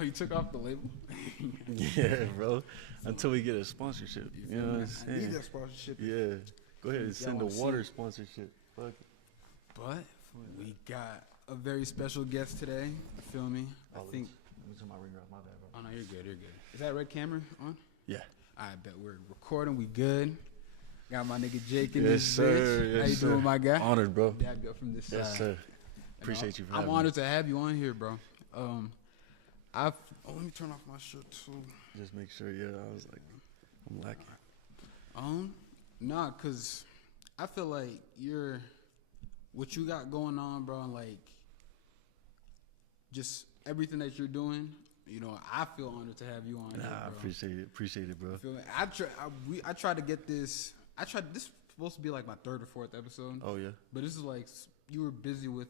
Oh, you took off the label? Yeah, bro. Until we get a sponsorship. You know what I'm saying? I need that sponsorship. Yeah. Go ahead and send a wanna see water it. sponsorship. Fuck it. But we got a very special guest today. You feel me? I think. Let me turn my ringer off. My bad, bro. Oh no, you're good. You're good. Is that red camera on? Yeah. I bet we're recording. We good. Got my nigga Jake in Yes, this sir. bitch. Yes, How you sir. doing, my guy? Honored, bro. Dad, go from this side. Yes, sir. Appreciate you for I'm having honored me. to have you on here, bro. Let me turn off my shirt too. Just make sure, yeah. I was like, I'm lacking. Nah, cause I feel like what you got going on, bro, and like just everything that you're doing. You know, I feel honored to have you on here, bro. I appreciate it, bro. You feel me? I tried to get this. This is supposed to be like my third or fourth episode. Oh yeah. But this is like you were busy with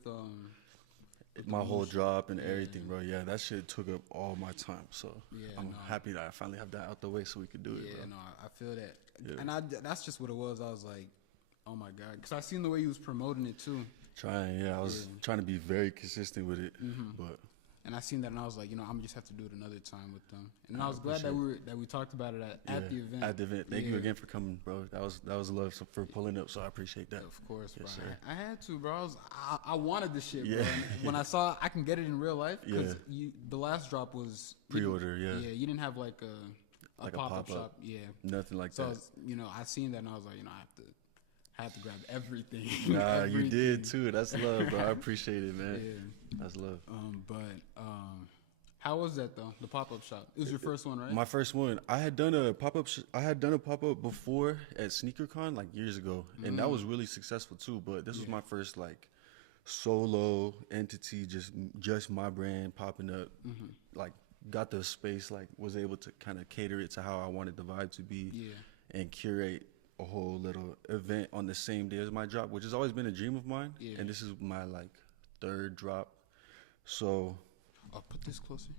My whole motion. job and everything, bro. Yeah, that shit took up all my time. So Yeah, I'm happy that I finally have that out the way so we could do it, Yeah, bro. no, I feel that. Yeah. And that's just what it was. I was like, oh my God. Because I seen the way you was promoting it too. I was trying to be very consistent with it, but And I seen that and I was like, I'm gonna just have to do it another time with them. And I was glad that we talked about it at the event. At the event. Thank you again for coming, bro. That was love for pulling up, so I appreciate that. Of course, Yes, bro. sir. I had to, bro. I wanted this shit, bro. Yeah. And when I saw I can get it in real life, because Yeah. the last drop was Pre-order, yeah. Yeah, you didn't have like a Like a pop-up pop-up. shop. Yeah. Nothing like So, that. I seen that and I was like, I have to grab everything. Nah, you Everything. did too. That's love, bro. I appreciate it, man. Yeah. That's love. How was that though? The pop-up shop. It was your first one, right? My first one. I had done a pop-up. I had done a pop-up before at SneakerCon like years ago, and that was really successful too. But this was my first like solo entity, just my brand popping up. Like got the space, like was able to kind of cater it to how I wanted the vibe to be, and curate a whole little event on the same day as my drop, which has always been a dream of mine. And this is my like third drop, so. I'll put this closer.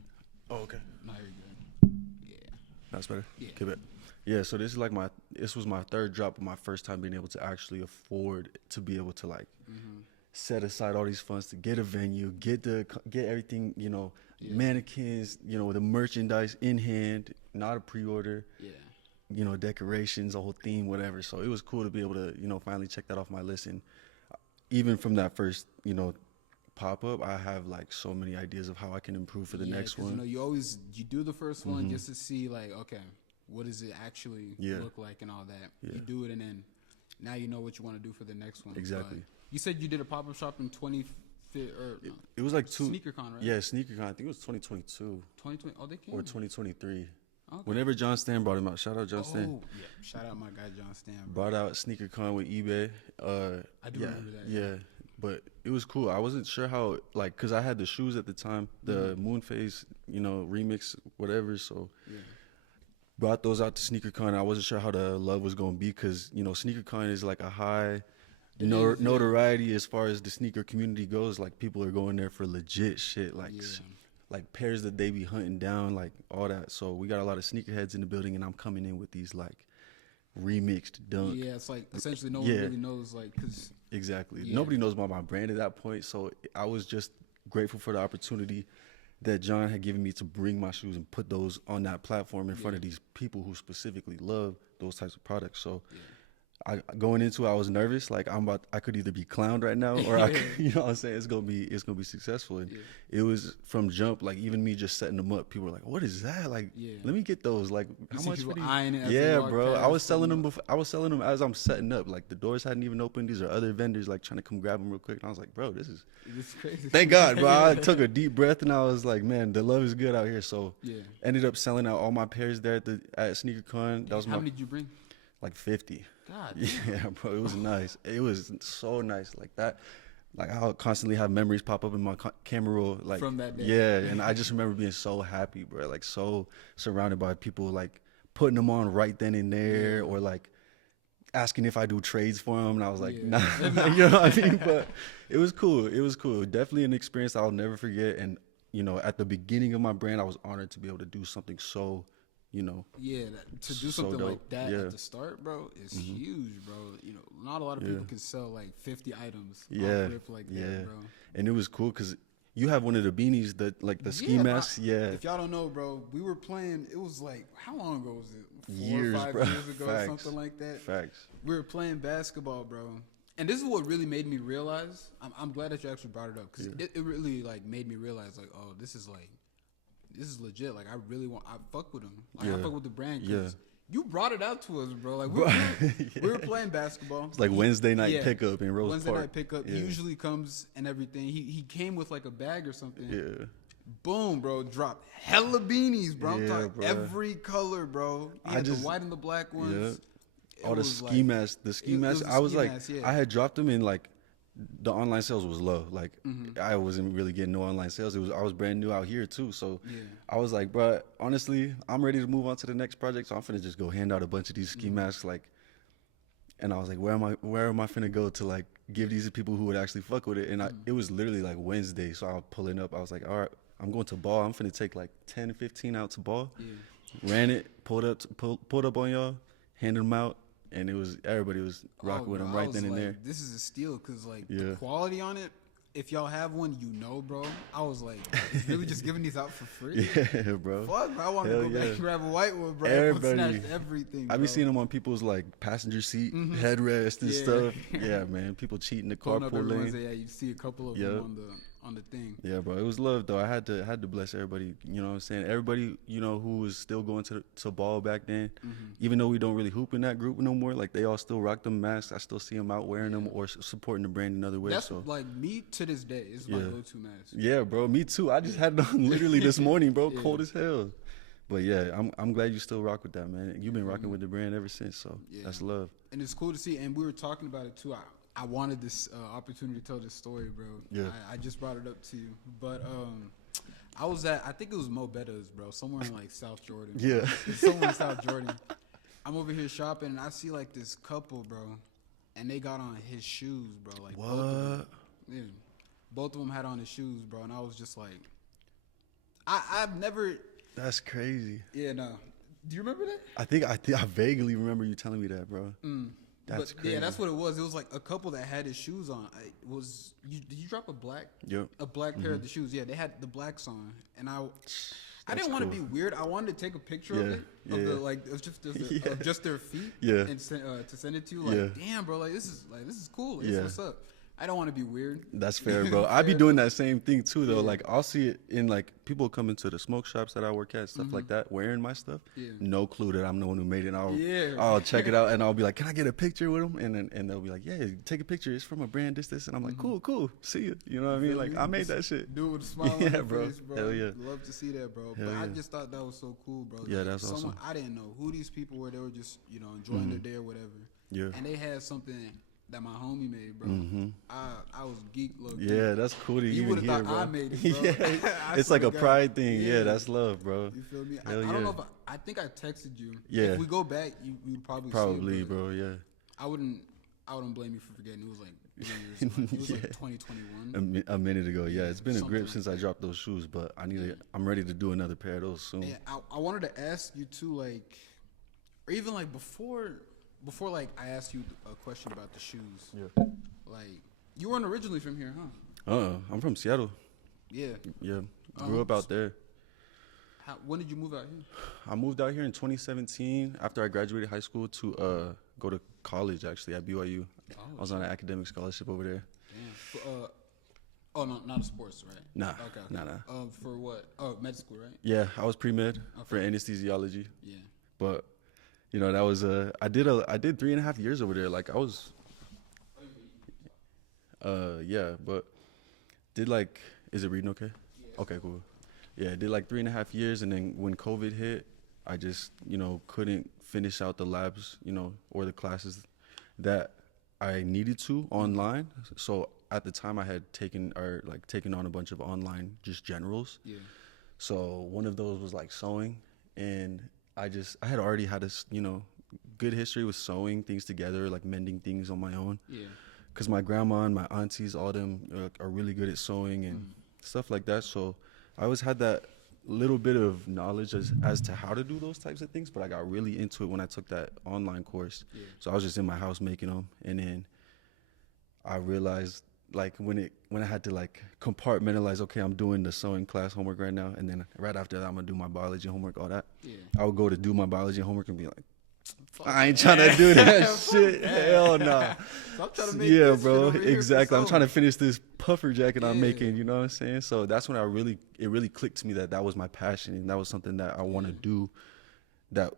Oh, okay. No, you're good. Yeah. That's better. Yeah. Keep it. Yeah. So this was my third drop, but my first time being able to actually afford to be able to like set aside all these funds to get a venue, get everything, mannequins, the merchandise in hand, not a pre-order. Yeah. Decorations, a whole theme, whatever. So it was cool to be able to, finally check that off my list. And even from that first, pop-up, I have like so many ideas of how I can improve for the next one. You do the first one just to see like, okay, what does it actually look like and all that. You do it and then now you know what you want to do for the next one. Exactly. But you said you did a pop-up shop in It was like SneakerCon, right? Yeah, SneakerCon. I think it was 2022 2020. Oh, they came. or 2023. Okay. Whenever John Stan brought him out, shout out John Stan. Oh, yeah. Shout out my guy John Stan. Brought out SneakerCon with eBay. I do remember that. Yeah, but it was cool. I wasn't sure how, like, because I had the shoes at the time, the Moonface, remix, whatever. So brought those out to SneakerCon. I wasn't sure how the love was going to be because, SneakerCon is like a high notoriety as far as the sneaker community goes. Like, people are going there for legit shit, like pairs that they be hunting down, like all that. So we got a lot of sneakerheads in the building, and I'm coming in with these like remixed dunk. Yeah, it's like essentially no one really knows, like, cause exactly nobody knows about my brand at that point. So I was just grateful for the opportunity that John had given me to bring my shoes and put those on that platform in front of these people who specifically love those types of products. So. Going into it, I was nervous. Like I could either be clowned right now, or I could, you know what I'm saying? It's gonna be successful. And it was from jump. Like even me just setting them up, people were like, "What is that? Like, let me get those. Like, how much for these?" Yeah, bro. I was selling them. I was selling them as I'm setting up. Like the doors hadn't even opened. These are other vendors like trying to come grab them real quick. And I was like, "Bro, this is crazy." Thank God, bro. I took a deep breath and I was like, "Man, the love is good out here." So ended up selling out all my pairs there at SneakerCon. That was How many did you bring? Like 50. God. Yeah, bro, it was nice. It was so nice, like that. Like I'll constantly have memories pop up in my camera roll, like from that day. Yeah, and I just remember being so happy, bro. Like so surrounded by people, like putting them on right then and there, or like asking if I do trades for them. And I was like, nah, you know what I mean? But it was cool. It was cool. Definitely an experience I'll never forget. And at the beginning of my brand, I was honored to be able to do something so. To do so something dope. like that at the start, bro, is huge, bro. Not a lot of people can sell like 50 items off rip like that, bro. And it was cool because You have one of the beanies that like the ski mask. Yeah. If y'all don't know, bro, we were playing. It was like how long ago was it? 4 years, or 5 bro. years ago, Facts. something like that. Facts. We were playing basketball, bro. And this is what really made me realize. I'm glad that you actually brought it up because it really like made me realize like, oh, this is legit. Like I fuck with them. Like I fuck with the brand. Cause you brought it out to us, bro. Like we were playing basketball. It's like Wednesday night pickup in Rose Park. Wednesday night pickup. He usually comes and everything. He came with like a bag or something. Yeah. Boom, bro. Dropped hella beanies, bro. I'm talking every color, bro. He had the white and the black ones. Yeah. All the ski masks. The ski masks. I was like, I had dropped them in like, the online sales was low. Like I wasn't really getting no online sales. I was brand new out here too. So I was like, bro, honestly, I'm ready to move on to the next project. So I'm finna just go hand out a bunch of these ski masks. Like, and I was like, where am I finna go to like give these to people who would actually fuck with it? And it was literally like Wednesday. So I was pulling up. I was like, all right, I'm going to ball. I'm finna take like 10, 15 out to ball. Ran it, pulled up on y'all, handed them out. And everybody was rocking with them right then and there. This is a steal because like the quality on it, if y'all have one, bro. I was like, really just giving these out for free? Yeah, bro. Fuck, bro. I want to go back and grab a white one, bro. Everybody, everything. I be seeing them on people's like passenger seat headrest and stuff. Yeah, man. People cheating the carpool lane. Yeah, you see a couple of them on the thing. Yeah, bro. It was love though. I had to bless everybody. You know what I'm saying? Everybody, who was still going to ball back then, even though we don't really hoop in that group no more. Like they all still rock them masks. I still see them out wearing them or supporting the brand in other ways. That's like me to this day. It's my go-to mask. Yeah, bro. Me too. I just had it on literally this morning, bro. Cold as hell. But yeah, I'm glad you still rock with that, man. You've been rocking with the brand ever since, so that's love. And it's cool to see. And we were talking about it too. I wanted this opportunity to tell this story, bro. Yeah. I just brought it up to you. But I think it was Mo Betta's, bro, somewhere in like South Jordan. Yeah. Somewhere in South Jordan. I'm over here shopping and I see like this couple, bro, and they got on his shoes, bro. Like what? Both of them had on his shoes, bro, and I was just like, I've never. That's crazy. Yeah, no. Do you remember that? I think I vaguely remember you telling me that, bro. That's crazy. Yeah, that's what it was. It was like a couple that had his shoes on. Did you drop a black pair of the shoes? Yeah, they had the blacks on, and I didn't want to be weird. I wanted to take a picture of it, of just their feet, and to send it to you. Like, damn, bro, like this is cool. Like, what's up? I don't want to be weird. That's fair, bro. I be doing that same thing too, though. Like I'll see it in like people come into the smoke shops that I work at, stuff like that, wearing my stuff. No clue that I'm the one who made it. I'll check it out and I'll be like, can I get a picture with them? And they'll be like, yeah, take a picture. It's from a brand this, and I'm like, cool. See you. You know what I mean? Like I made that shit. Do it with a smile on your bro. face, bro. Hell yeah. Love to see that, bro. But I just thought that was so cool, bro. Yeah, that's awesome. I didn't know who these people were. They were just enjoying their day or whatever. Yeah. And they had something that my homie made, bro. I was geek low. Yeah, that's cool to even hear, bro. I made it, bro. It's like a pride thing. Yeah, that's love, bro. You feel me? I yeah. don't know if I think I texted you. Yeah. If we go back, you'd probably see it, bro. Yeah. I wouldn't blame you for forgetting. It was like years ago. It was like 2021. A minute ago. Yeah, it's been a grip since I dropped those shoes, but I'm ready to do another pair of those soon. Yeah, I wanted to ask you too, like, or even like before like I asked you a question about the shoes. Yeah. Like you weren't originally from here, huh? I'm from Seattle. Yeah. Yeah. Grew up out there. When did you move out here? I moved out here in 2017 after I graduated high school to go to college actually at BYU. I was on an academic scholarship over there. Damn. No, not a sports, right? Nah. Okay. Nah. For what? Oh, med school, right? Yeah, I was pre-med for anesthesiology. Yeah. But that was I did 3.5 years over there. Like I was but did like, is it reading okay? Yeah. Okay, cool. Yeah, did like 3.5 years, and then when COVID hit, I just couldn't finish out the labs, or the classes that I needed to online. So at the time I had taken on a bunch of online just generals. Yeah. So one of those was like sewing, and I had already had this, good history with sewing things together, like mending things on my own. Yeah. Because my grandma and my aunties, all them are really good at sewing and stuff like that. So I always had that little bit of knowledge as to how to do those types of things, but I got really into it when I took that online course. Yeah. So I was just in my house making them, and then I realized like when I had to like compartmentalize, okay, I'm doing the sewing class homework right now, and then right after that I'm gonna do my biology homework, all that. Yeah. I would go to do my biology homework and be like, I ain't trying to do that shit. Hell no. Nah. So I'm trying to make bro. Exactly. I'm trying to finish this puffer jacket I'm making. You know what I'm saying? So that's when it really clicked to me that was my passion, and that was something that I want to do that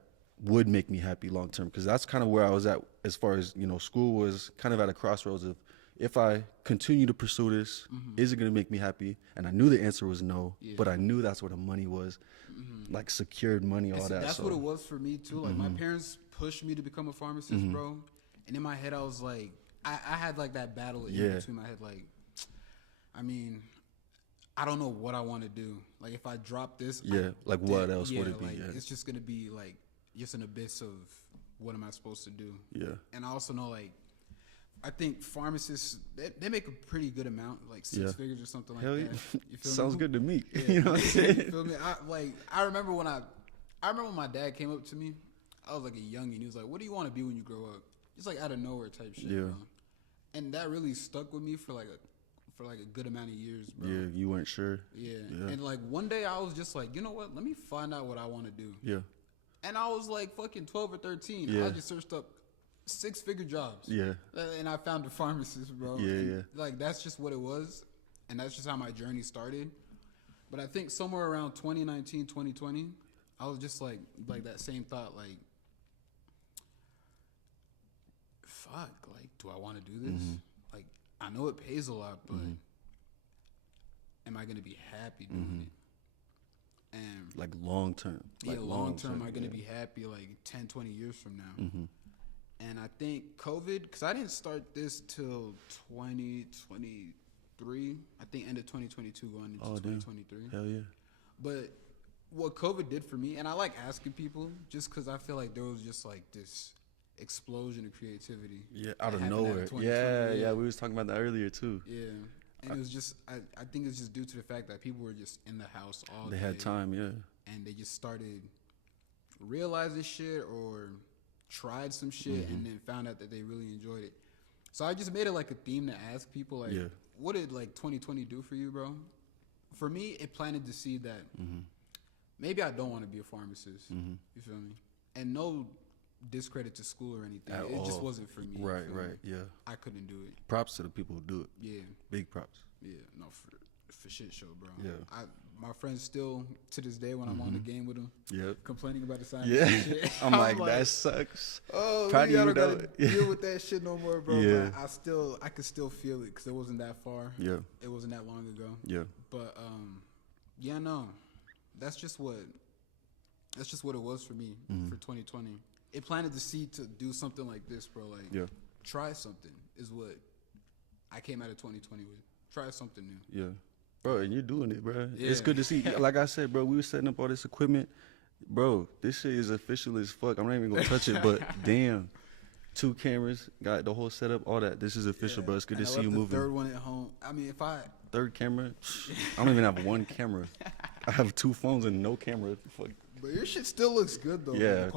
would make me happy long term. Because that's kind of where I was at as far as, you know, school was kind of at a crossroads of, if I continue to pursue this, is it going to make me happy? And I knew the answer was no, but I knew that's where the money was, like secured money, all that. That's what it was for me too. Like my parents pushed me to become a pharmacist, bro. And in my head, I was like, I had like that battle in between my head. Like, I mean, I don't know what I want to do. Like if I drop this, what else would it be? Like, it's just going to be like just an abyss of what am I supposed to do? Yeah. And I also know, like, I think pharmacists, they make a pretty good amount, like 6 figures or something like that. You feel Sounds me? Good to me. Yeah. You know what I'm saying? You feel me? I remember when my dad came up to me. I was like a youngin'. He was like, "What do you want to be when you grow up?" It's like out of nowhere type shit. Yeah. Bro. And that really stuck with me for like a good amount of years, bro. Yeah, you weren't sure. Yeah. And like one day I was just like, you know what? Let me find out what I want to do. Yeah. And I was like fucking 12 or 13. Yeah. I just searched up 6-figure jobs. Yeah. And I found a pharmacist, bro. Yeah, and like that's just what it was. And that's just how my journey started. But I think somewhere around 2019, 2020, I was just like that same thought, like, fuck, like, do I want to do this? Like, I know it pays a lot, but am I going to be happy doing it? And like long term. Yeah, long term, am I going to be happy like 10, 20 years from now? And I think COVID, because I didn't start this till 2023. I think end of 2022 going into 2023. Hell yeah. But what COVID did for me, and I like asking people just because I feel like there was just like this explosion of creativity. Yeah, out of nowhere. Yeah, we was talking about that earlier too. Yeah. And it was just, I think it's just due to the fact that people were just in the house all day. They had time, yeah. And they just started realizing shit or tried some shit and then found out that they really enjoyed it. So I just made it like a theme to ask people, like, what did like 2020 do for you, bro? For me, it planted the seed that maybe I don't want to be a pharmacist. You feel me? And no discredit to school or anything. It just wasn't for me. Right, yeah. I couldn't do it. Props to the people who do it. Yeah. Big props. Yeah, no, for shit show, bro. Yeah. My friends still, to this day, when I'm on the game with them, complaining about the science and shit. I'm like, that sucks. Oh, I don't gotta deal with that shit no more, bro. Yeah. But I could still feel it because it wasn't that far. Yeah. It wasn't that long ago. Yeah. But, yeah, no. That's just what it was for me for 2020. It planted the seed to do something like this, bro. Like, try something is what I came out of 2020 with. Try something new. Yeah. Bro, and you're doing it, bro. Yeah. It's good to see. Like I said, bro, we were setting up all this equipment. Bro, this shit is official as fuck. I'm not even going to touch it, but damn. 2 cameras, got the whole setup, all that. This is official, bro. It's good to see you moving. The third one at home. I mean, Third camera? I don't even have 1 camera. I have 2 phones and no camera. Fuck. But your shit still looks good, though. Yeah,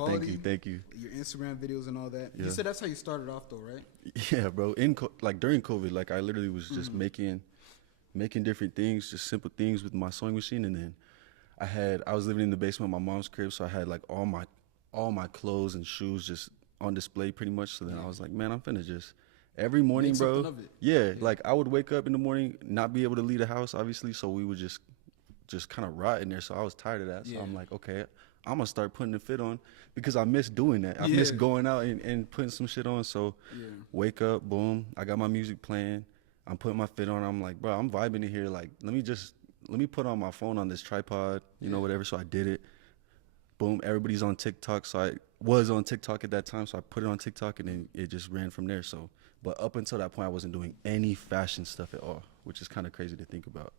thank you. Your Instagram videos and all that. Yeah. You said that's how you started off, though, right? Yeah, bro. During COVID, like, I literally was just making different things, just simple things with my sewing machine. And then I was living in the basement of my mom's crib, so I had, like, all my clothes and shoes just on display pretty much. So then I was like, man, I'm finna just every morning, make bro. Yeah, like I would wake up in the morning, not be able to leave the house, obviously. So we would just kind of rot in there. So I was tired of that. So I'm like, okay, I'm gonna start putting the fit on because I miss doing that. I miss going out and putting some shit on. So wake up, boom, I got my music playing. I'm putting my fit on. I'm like, bro, I'm vibing in here. Like, let me put on my phone on this tripod, you know, whatever. So I did it. Boom, everybody's on TikTok. So I was on TikTok at that time. So I put it on TikTok and then it just ran from there. So, but up until that point, I wasn't doing any fashion stuff at all, which is kind of crazy to think about.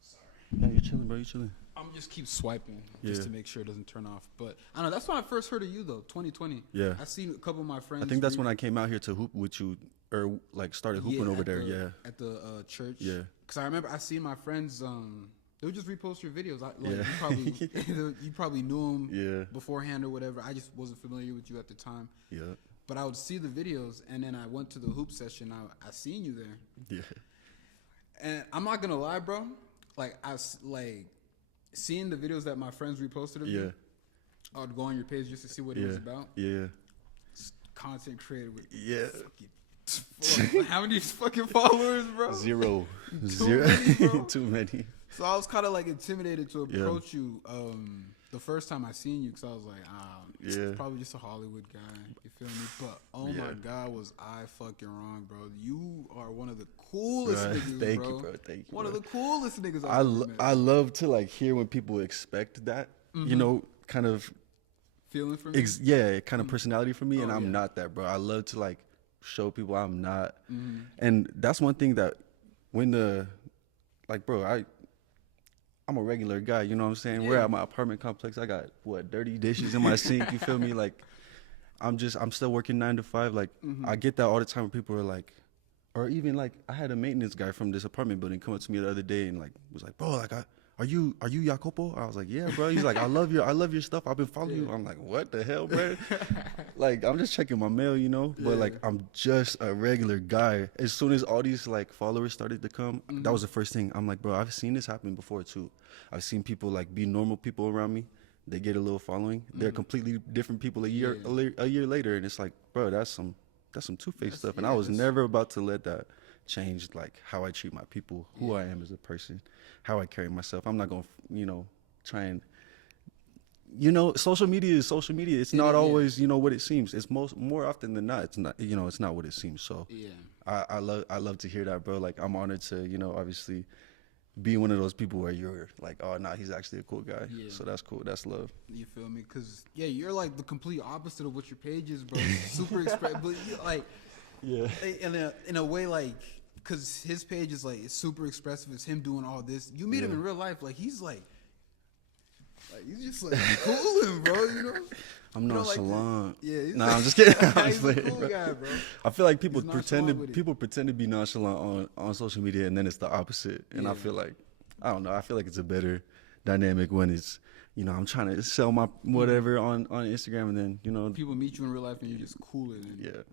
Sorry. No, you're chilling, bro. You're chilling. I'm just keep swiping just to make sure it doesn't turn off. But I don't know. That's when I first heard of you, though, 2020. Yeah. I seen a couple of my friends. I think that's when I came out here to hoop with you, or like started hooping over there. At the church. Yeah. Because I remember I seen my friends. They would just repost your videos. You probably knew them beforehand or whatever. I just wasn't familiar with you at the time. Yeah. But I would see the videos, and then I went to the hoop session. I seen you there. Yeah. And I'm not gonna lie, bro. Like seeing the videos that my friends reposted of you. I would go on your page just to see what it was about. Yeah. Content creator with how many fucking followers, bro? Zero. Many, bro. Too many. So I was kind of like intimidated to approach you the first time I seen you, because I was like, it's probably just a Hollywood guy. You feel me? But my God, was I fucking wrong, bro? You are one of the coolest niggas, Thank you, bro. Thank you. One of the coolest niggas I love to like hear when people expect that, you know, kind of feeling for me. Kind of personality for me, and I'm not that, bro. I love to like show people I'm not, and that's one thing that when bro, I'm a regular guy, you know what I'm saying? We're at my apartment complex. I got dirty dishes in my sink. You feel me? Like, I'm still working 9 to 5. Like, I get that all the time when people are like, or even like, I had a maintenance guy from this apartment building come up to me the other day and like was like, bro, like, are you Iakopo? I was like, yeah, bro. He's like, I love your stuff. I've been following you. I'm like, what the hell, bro? Like, I'm just checking my mail, you know. But like, I'm just a regular guy. As soon as all these like followers started to come, that was the first thing. I'm like, bro, I've seen this happen before too. I've seen people like be normal people around me. They get a little following. They're completely different people a year later, and it's like, bro, that's some two-faced stuff. And I was never about to let that change like how I treat my people, who I am as a person, how I carry myself. I'm not gonna, try and, social media is social media. It's not always, what it seems. It's more often than not, it's not, it's not what it seems. So I love to hear that, bro. Like, I'm honored to, obviously be one of those people where you're like, oh, nah, he's actually a cool guy. Yeah. So that's cool. That's love. You feel me? Because you're like the complete opposite of what your page is, bro. Super expressive, but like, in a way, like, because his page is like, it's super expressive. It's him doing all this. You meet him in real life, like he's just like cooling, bro. I'm nonchalant. Like nah, I'm just kidding. He's a cool guy, bro. I feel like people pretend to be nonchalant on social media, and then it's the opposite. And I feel like, I don't know. I feel like it's a better dynamic when it's, I'm trying to sell my whatever on Instagram, and then people meet you in real life and you're just cooling. And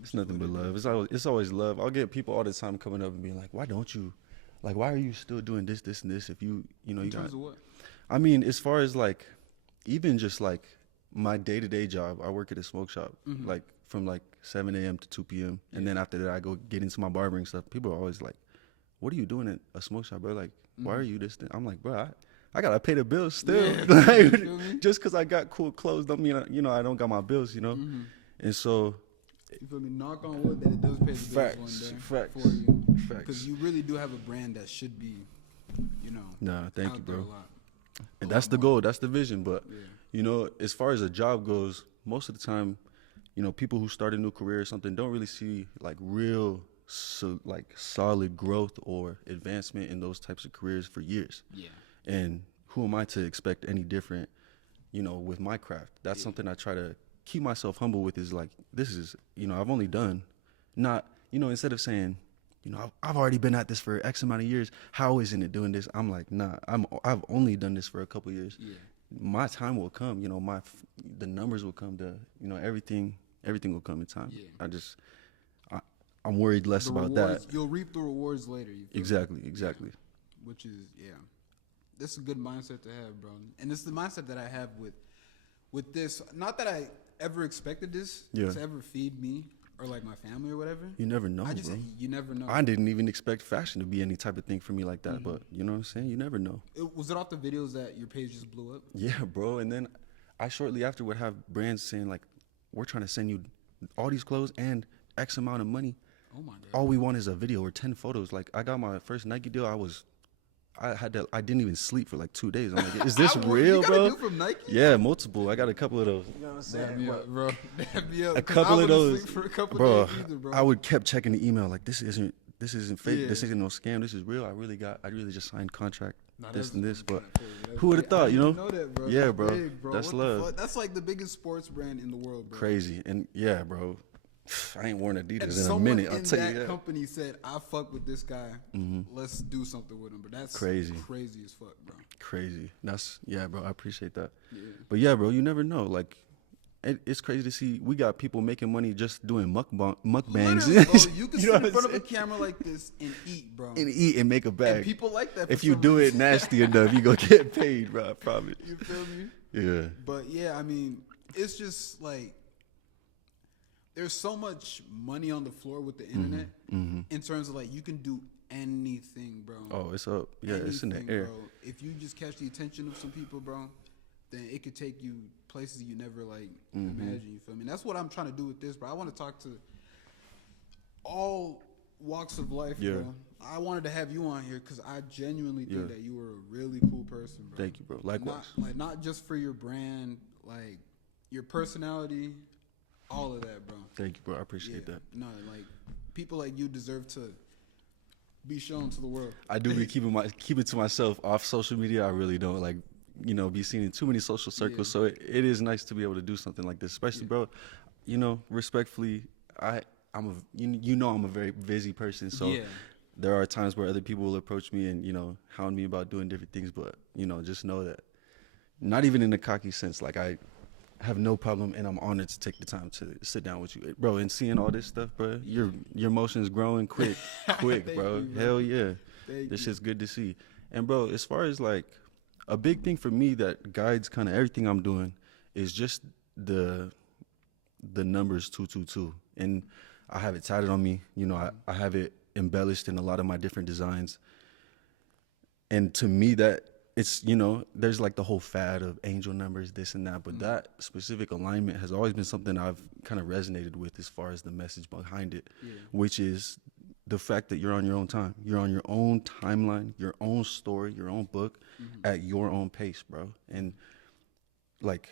it's nothing but love. It's always love. I'll get people all the time coming up and being like, why don't you, like, why are you still doing this, and this? If you in terms of what? I mean, as far as like, even just like my day-to-day job, I work at a smoke shop, like from like 7 a.m. to 2 p.m. And then after that, I go get into my barbering stuff. People are always like, what are you doing at a smoke shop, bro? Like, why are you this thing? I'm like, bro, I got to pay the bills still. Like, just because I got cool clothes don't mean, I don't got my bills, And so. You feel me? Knock on wood that it does pay the bills one day for you. Because you really do have a brand that should be, Nah, thank you, bro. And A that's the goal. That's the vision. But, as far as a job goes, most of the time, people who start a new career or something don't really see like real, solid growth or advancement in those types of careers for years. Yeah. And who am I to expect any different, with my craft? That's something I try to keep myself humble with, is like, this is, I've only done, not, instead of saying, I've already been at this for X amount of years. How isn't it doing this? I'm like, nah, I've only done this for a couple years. Yeah. My time will come, the numbers will come, everything will come in time. Yeah. I'm worried less about that. You'll reap the rewards later. Exactly. Which is, this is a good mindset to have, bro. And it's the mindset that I have with this. Not that I ever expected this to ever feed me or like my family or whatever. You never know, bro. You never know. I didn't even expect fashion to be any type of thing for me like that, but you know what I'm saying? You never know. Was it off the videos that your page just blew up? Yeah, bro. And then I shortly after would have brands saying like, we're trying to send you all these clothes and X amount of money. Oh my God. All we want is a video or 10 photos. Like, I got my first Nike deal. I didn't even sleep for like 2 days. I'm like, is this real, bro? You from Nike? Yeah, multiple. I got a couple of those. You know what I'm saying? Damn me up, bro. Damn me up. A couple of those. For a couple bro, days either, bro. I would kept checking the email like, this isn't fake. Yeah. This isn't no scam. This is real. I really just signed contract. This and this, but who would have thought? I know that, bro. Yeah, that's bro. Big, bro. That's love. That's like the biggest sports brand in the world, bro. Crazy. And yeah, bro. I ain't worn Adidas and in a minute. I'll tell you that that. Company said, "I fuck with this guy. Let's do something with him." But that's crazy as fuck, bro. Crazy. Bro. I appreciate that. Yeah. But yeah, bro, you never know. Like, it's crazy to see we got people making money just doing mukbangs. Literally, bro, you can sit in front of a camera like this and eat, bro. And eat and make a bag. And people like that. If you do it nasty enough, you gonna get paid, bro. I promise. You feel me? Yeah. But yeah, I mean, it's just like there's so much money on the floor with the internet in terms of like you can do anything, bro. Oh, it's up. Yeah, anything, it's in the air. Bro. If you just catch the attention of some people, bro, then it could take you places you never like imagine. You feel me? And that's what I'm trying to do with this, bro. I want to talk to all walks of life, bro. I wanted to have you on here because I genuinely think that you were a really cool person, bro. Thank you, bro. Likewise. Not just for your brand, like your personality, all of that, bro. Thank you, bro. I appreciate that. No, like people like you deserve to be shown to the world. I do be keeping to myself off social media. I really don't like, be seen in too many social circles. So it is nice to be able to do something like this, especially, bro. Respectfully, I'm a very busy person. So there are times where other people will approach me and hound me about doing different things. But just know that, not even in a cocky sense, like I have no problem and I'm honored to take the time to sit down with you, bro. And seeing all this stuff, bro, your emotions growing quick, bro. You, bro. Hell yeah. This shit's good to see. And bro, as far as like a big thing for me that guides kind of everything I'm doing is just the numbers 222. And I have it tatted on me. I have it embellished in a lot of my different designs. And to me, that it's, there's like the whole fad of angel numbers, this and that, but that specific alignment has always been something I've kind of resonated with as far as the message behind it, which is the fact that you're on your own time. You're on your own timeline, your own story, your own book at your own pace, bro. And like,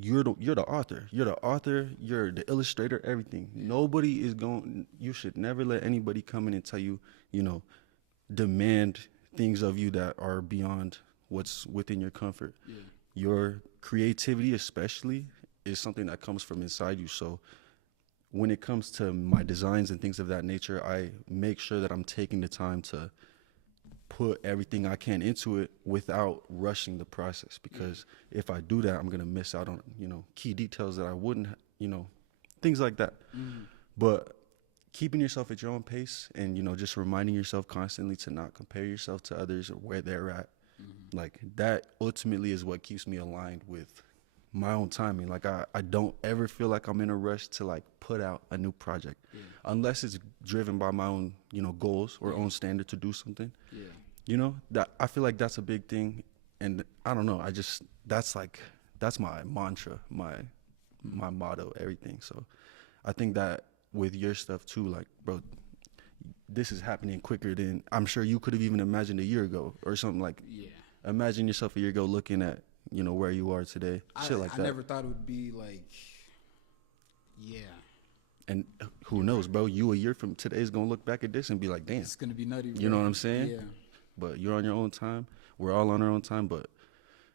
you're the author. You're the author, you're the illustrator, everything. Nobody is you should never let anybody come in and tell you, demand things of you that are beyond what's within your comfort. Your creativity especially is something that comes from inside you. So when it comes to my designs and things of that nature, I make sure that I'm taking the time to put everything I can into it without rushing the process, because if I do that, I'm going to miss out on, key details that I wouldn't, things like that. But keeping yourself at your own pace and, just reminding yourself constantly to not compare yourself to others or where they're at. Like that ultimately is what keeps me aligned with my own timing. Like I don't ever feel like I'm in a rush to like put out a new project unless it's driven by my own, goals or own standard to do something. That I feel like that's a big thing. And I don't know, that's my mantra, my motto, everything. So I think that with your stuff too, like, bro, this is happening quicker than I'm sure you could have even imagined a year ago or something. Like, imagine yourself a year ago looking at, where you are today, shit like that. I never thought it would be like, And who knows, bro, you a year from today is going to look back at this and be like, damn. It's going to be nutty, bro. You know what I'm saying? Yeah. But you're on your own time. We're all on our own time, but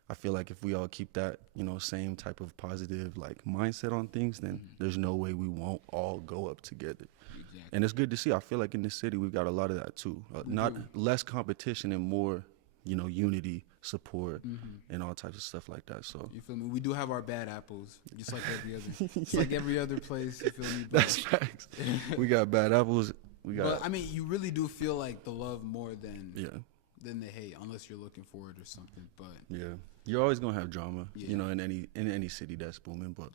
I feel like if we all keep that, same type of positive like mindset on things, then there's no way we won't all go up together. Exactly. And it's good to see. I feel like in this city we've got a lot of that too. Not less competition and more, unity, support, and all types of stuff like that. So you feel me? We do have our bad apples, just like every other. It's like every other place. You feel me? But that's facts. We got bad apples. But I mean, you really do feel like the love more than the hate, unless you're looking for it or something. But you're always gonna have drama, in any city that's booming. But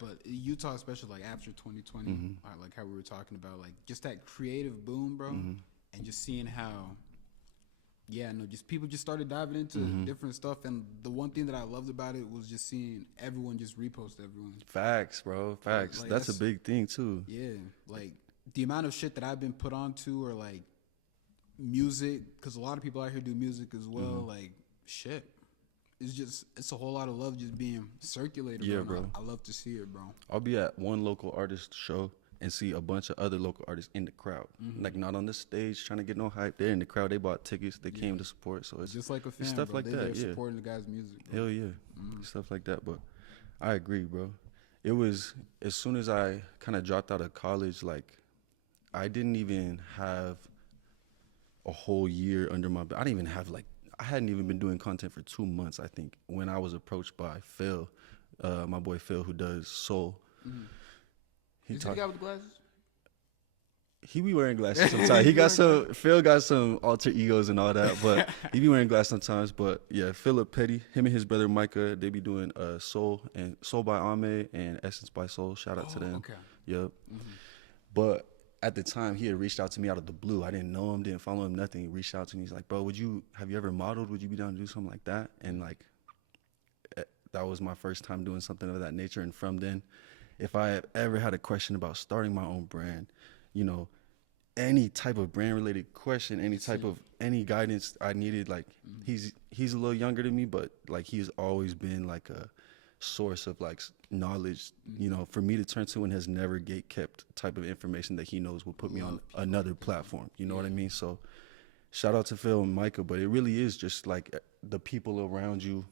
but Utah, especially like after 2020, like how we were talking about, like just that creative boom, bro, and just seeing how, just people just started diving into different stuff. And the one thing that I loved about it was just seeing everyone just repost everyone. Facts, bro. Facts. Like, that's a big thing too. Yeah, like the amount of shit that I've been put onto, or like music, because a lot of people out here do music as well. Like shit, it's a whole lot of love just being circulated. Yeah, bro. I love to see it, bro. I'll be at one local artist show and see a bunch of other local artists in the crowd, like not on the stage trying to get no hype. They're in the crowd. They bought tickets. They came to support. So it's just like a fan, stuff bro. like They're that. supporting the guy's music, bro. Hell yeah, stuff like that. But I agree, bro. It was as soon as I kind of dropped out of college, like I didn't even have a whole year under my belt. I hadn't even been doing content for 2 months, I think, when I was approached by Phil, my boy Phil, who does Soul. Is he the guy with the glasses? He be wearing glasses sometimes. Phil got some alter egos and all that, but he be wearing glasses sometimes. But yeah, Philip Petty, him and his brother Micah, they be doing Soul by Ame and Essence by Soul. Shout out to them. Okay. Yep. But at the time, he had reached out to me out of the blue. I didn't know him, didn't follow him, nothing. He reached out to me. He's like, bro, have you ever modeled? Would you be down to do something like that? And like, that was my first time doing something of that nature. And from then, if I ever had a question about starting my own brand, any type of brand related question, any guidance I needed, like he's a little younger than me, but like he's always been like a source of like knowledge, for me to turn to, and has never gate kept type of information that he knows will put me on another platform. You know what I mean? So shout out to Phil and Micah, but it really is just like the people around you,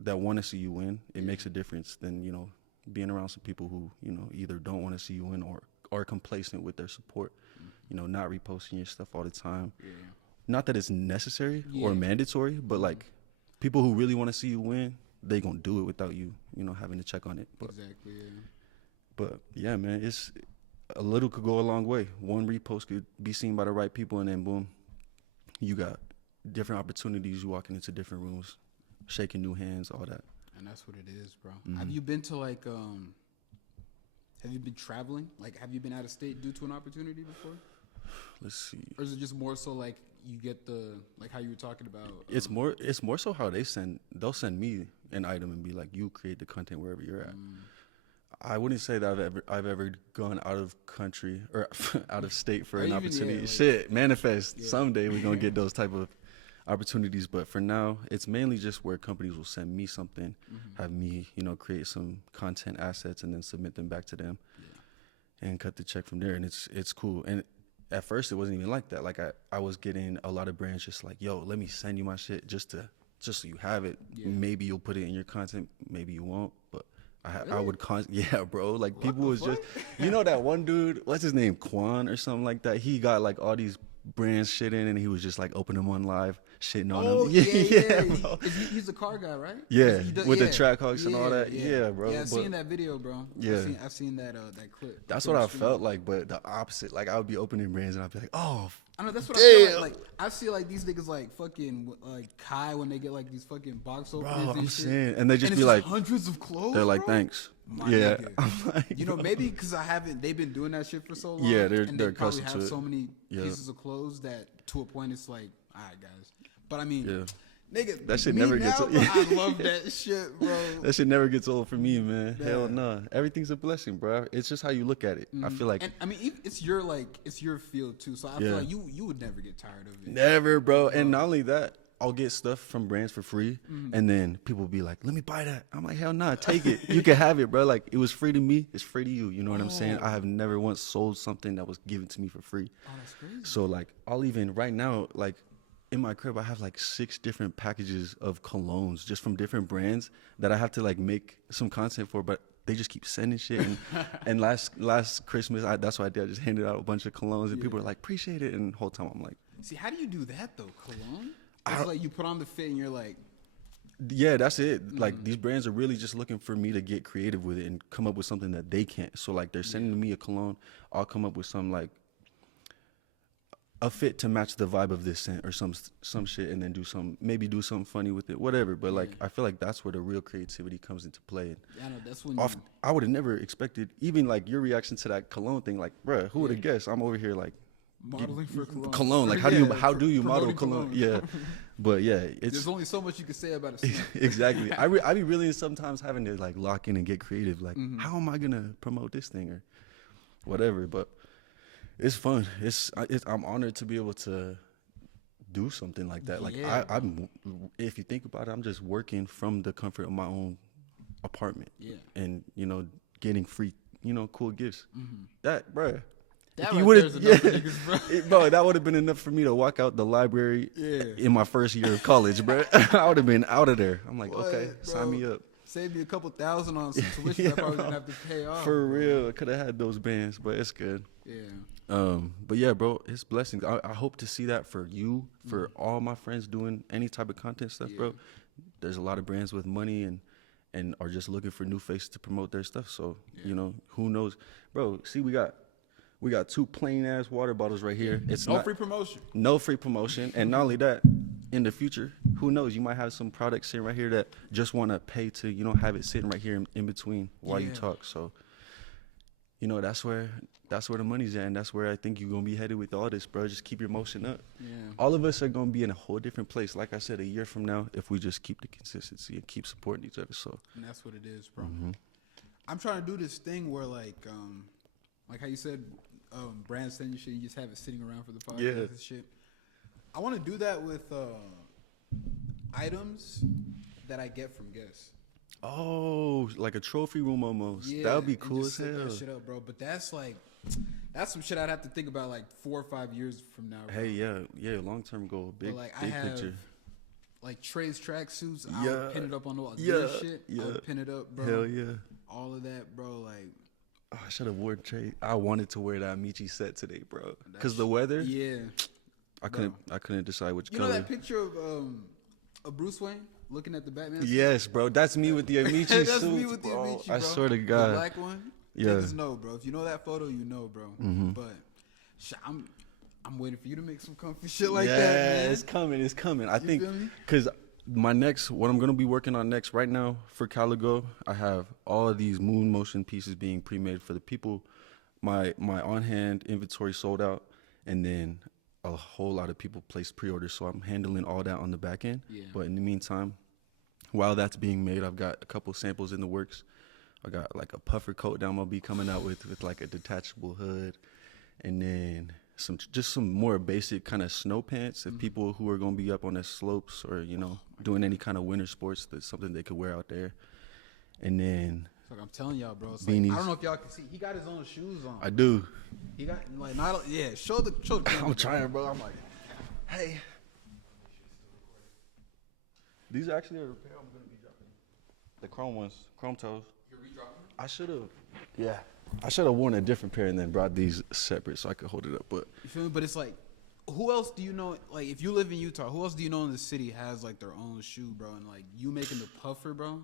that want to see you win. It makes a difference than, being around some people who, either don't want to see you win or are complacent with their support, not reposting your stuff all the time. Not that it's necessary or mandatory, but like people who really want to see you win, they gonna do it without you, having to check on it. But, exactly. But yeah, man, it's a little could go a long way. One repost could be seen by the right people, and then boom, you got different opportunities. You walking into different rooms, shaking new hands, all that. And that's what it is, bro. Have you been to like have you been traveling? Like, have you been out of state due to an opportunity before? Let's see. Or is it just more so like you get like how you were talking about? It's more so how they'll send me an item and be like, you create the content wherever you're at. I wouldn't say that I've ever gone out of country or out of state for an opportunity. Manifest. Yeah. Someday we're gonna get those type of opportunities, but for now it's mainly just where companies will send me something, have me create some content assets and then submit them back to them and cut the check from there. And it's cool. And at first it wasn't even like that. Like I was getting a lot of brands just like, yo, let me send you my shit just so you have it. Maybe you'll put it in your content, maybe you won't, but I would bro, like people was just that one dude, what's his name, Quan or something like that, he got like all these brands shit in and he was just like opening them on live, shitting on them. Yeah, bro. He's a car guy, right? Yeah, with the Trackhawks and all that. Yeah, bro. Yeah, I've seen that video, bro. Yeah, I've seen that clip. That's what I felt like, but the opposite. Like I would be opening brands and I'd be like, oh, I know, that's what I feel like. I see like these niggas like fucking like Kai when they get like these fucking box openers. Bro, I'm saying, and they just be like hundreds of clothes. They're like, thanks. My I'm like, maybe because they've been doing that shit for so long. Yeah, they're probably have so many pieces of clothes that to a point it's like, all right, guys. But I mean, nigga, that shit never gets old. I love that shit, bro. That shit never gets old for me, man. Hell no. Everything's a blessing, bro. It's just how you look at it. I feel like, and I mean, it's your field too. So I feel like you would never get tired of it. Never, bro. And not only that, I'll get stuff from brands for free, and then people will be like, let me buy that. I'm like, hell nah, take it. You can have it, bro. Like, it was free to me. It's free to you. You know what I'm saying? I have never once sold something that was given to me for free. Oh, that's crazy. So, like, I'll even, right now, like, in my crib, I have, like, 6 different packages of colognes just from different brands that I have to, like, make some content for, but they just keep sending shit. And last Christmas, that's what I did. I just handed out a bunch of colognes, and people were like, appreciate it. And the whole time, I'm like. See, how do you do that, though, cologne? It's like you put on the fit and you're like, yeah, that's it. Like these brands are really just looking for me to get creative with it and come up with something that they can't. So like they're sending me a cologne, I'll come up with some like a fit to match the vibe of this scent or some shit, and then do something funny with it, whatever. But like I feel like that's where the real creativity comes into play. Yeah, no, that's when I would have never expected even like your reaction to that cologne thing. Like, bruh, who would have guessed? I'm over here like. Modeling for cologne. Like, how do you model cologne? Yeah, but yeah, there's only so much you can say about it. Exactly. I be really sometimes having to like lock in and get creative. Like, how am I gonna promote this thing or whatever? But it's fun. I'm honored to be able to do something like that. Like, I'm if you think about it, I'm just working from the comfort of my own apartment. Yeah, and getting free, cool gifts. That, bruh. That if you would have, bro, that would have been enough for me to walk out the library in my first year of college, bro. I would have been out of there. I'm like, okay, sign me up. Save me a couple $1,000 on some tuition I probably didn't have to pay off. For real, I could have had those bands, but it's good. Yeah. But yeah, bro, it's blessings. I hope to see that for you, for all my friends doing any type of content stuff, bro. There's a lot of brands with money and and are just looking for new faces to promote their stuff. So, you know, who knows? Bro, see, we got 2 plain-ass water bottles right here. It's no free promotion. No free promotion. And not only that, in the future, who knows? You might have some products sitting right here that just want to pay to, you know, have it sitting right here in between while you talk. So, you know, that's where the money's at, and that's where I think you're going to be headed with all this, bro. Just keep your motion up. Yeah. All of us are going to be in a whole different place, like I said, a year from now, if we just keep the consistency and keep supporting each other. So, and that's what it is, bro. I'm trying to do this thing where, like how you said, brands send you shit, you just have it sitting around for the podcast and shit. I want to do that with items that I get from guests. Oh, like a trophy room almost. Yeah, that would be cool as hell. That shit up, bro. But that's some shit I'd have to think about like 4 or 5 years from now, bro. Hey, yeah, long-term goal, big picture. Like Trey's tracksuits, I would pin it up on the wall. This shit, I would pin it up, bro. Hell yeah. All of that, bro. Like, I should have worn Trey. I wanted to wear that Michi set today, bro. Cause the weather. Yeah. I couldn't decide which color. You know that picture of Bruce Wayne looking at the Batman suit? Yes, bro. That's me with the Amici suit. That's me with the Amici, bro. I swear to God. The black one. Yeah. Niggas know, bro. If you know that photo, you know, bro. But I'm waiting for you to make some comfy shit like that, man. Yeah, it's coming. I think because what I'm gonna be working on next right now for Caligo, I have all of these moon motion pieces being pre-made for the people. My on-hand inventory sold out, and then a whole lot of people placed pre-orders, so I'm handling all that on the back end. Yeah. But in the meantime, while that's being made, I've got a couple samples in the works. I got like a puffer coat that I'm gonna be coming out with like a detachable hood, and then some more basic kind of snow pants. If people who are gonna be up on the slopes or doing any kind of winter sports, that's something they could wear out there. And then like I'm telling y'all, bro. It's like, I don't know if y'all can see. He got his own shoes on. I do. He got Show the camera. I'm trying, bro. I'm like, hey. These actually are the pair I'm gonna be dropping. The chrome ones, chrome toes. You're redropping them? I should have. Yeah. I should have worn a different pair and then brought these separate so I could hold it up. But you feel me? But it's like, who else do you know? Like, if you live in Utah, who else do you know in the city has like their own shoe, bro? And like you making the puffer, bro.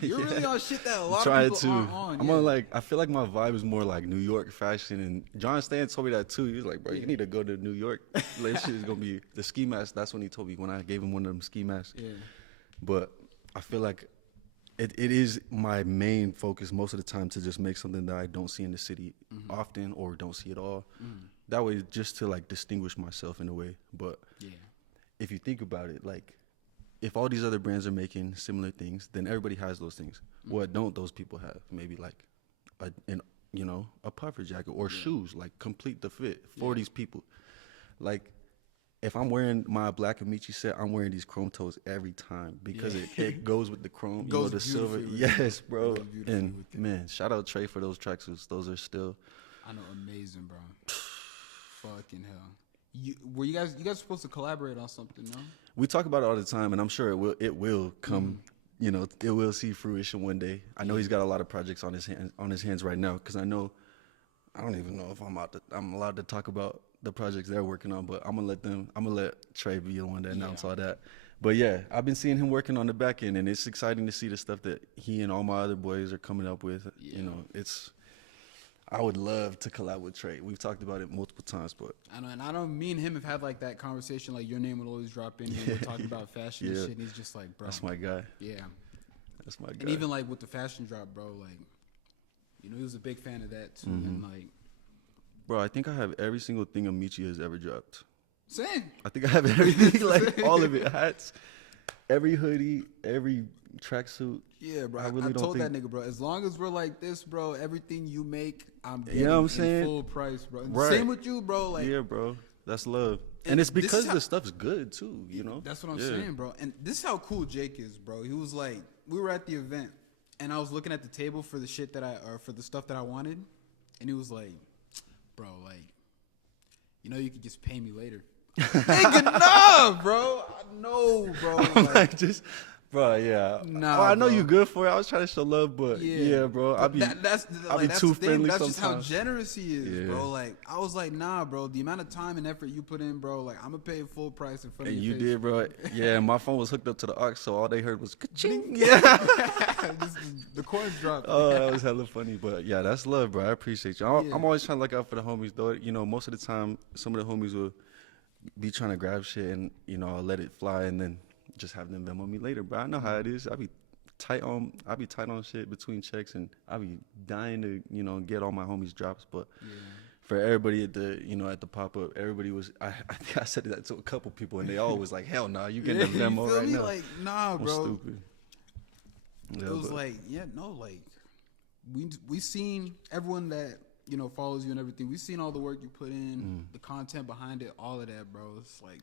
You're really on shit that a lot of people aren't on. I'm on like, I feel like my vibe is more like New York fashion, and John Stan told me that too. He was like, bro, you need to go to New York. Like, shit is gonna be the ski mask. That's when he told me, when I gave him one of them ski masks. Yeah. But I feel like it is my main focus most of the time to just make something that I don't see in the city often or don't see at all. That way, just to like distinguish myself in a way. But if you think about it, like, if all these other brands are making similar things, then everybody has those things. What don't those people have? Maybe like a puffer jacket or shoes, like complete the fit for these people. Like, if I'm wearing my black Amici set, I'm wearing these chrome toes every time because it goes with the chrome, the silver. Yes, bro. And man, shout out Trey for those tracksuits. Those are still, I know, amazing, bro. Fucking hell. You guys supposed to collaborate on something, no? We talk about it all the time, and I'm sure it will come. It will see fruition one day. I know he's got a lot of projects on his hands right now, because I don't even know if I'm allowed to talk about the projects they're working on, but I'm gonna let Trey be the one to announce all that. But yeah, I've been seeing him working on the back end, and it's exciting to see the stuff that he and all my other boys are coming up with. I would love to collab with Trey. We've talked about it multiple times, but I know, and I know me and him have had like that conversation. Like, your name would always drop in. We're talking about fashion and shit, and he's just like, bro, that's my guy. Yeah, that's my guy. And even like with the fashion drop, bro, like, he was a big fan of that too. And like, bro, I think I have every single thing Amici has ever dropped. Same. I think I have everything, like all of it. Hats, every hoodie, every tracksuit. Yeah, bro. I told that nigga, bro, as long as we're like this, bro, everything you make, I'm getting in full price, bro. Right. Same with you, bro. Like, yeah, bro. That's love. And it's because the stuff's good too, That's what I'm saying, bro. And this is how cool Jake is, bro. He was like, we were at the event, and I was looking at the table for the shit for the stuff that I wanted, and he was like, bro, like, you could just pay me later. Nigga, nah, bro. I know, bro. I'm like, just Bro, yeah. Nah, I know bro. you good for it. I was trying to show love, but yeah bro. I be too friendly that's sometimes. just how generous he is, bro. Like, I was like, nah, bro. The amount of time and effort you put in, bro. Like, I'm gonna pay full price in front of you. And you did, bro. Yeah, my phone was hooked up to the aux, so all they heard was ka-ching. Yeah. The coins dropped. Oh, that was hella funny. But yeah, that's love, bro. I appreciate you. I'm always trying to look out for the homies, though. You know, most of the time, some of the homies will be trying to grab shit, and you know, I'll let it fly, and then just have them Venmo me later, bro. I know how it is. I be tight on shit between checks, and I be dying to, you know, get all my homies drops. But for everybody at the pop up, everybody was. I think I said that to a couple people, and they all was like, "Hell nah, you getting the Venmo right now." Like, nah, bro. I'm stupid. It was like, like we seen everyone that, you know, follows you and everything. We've seen all the work you put in, the content behind it, all of that, bro. It's like,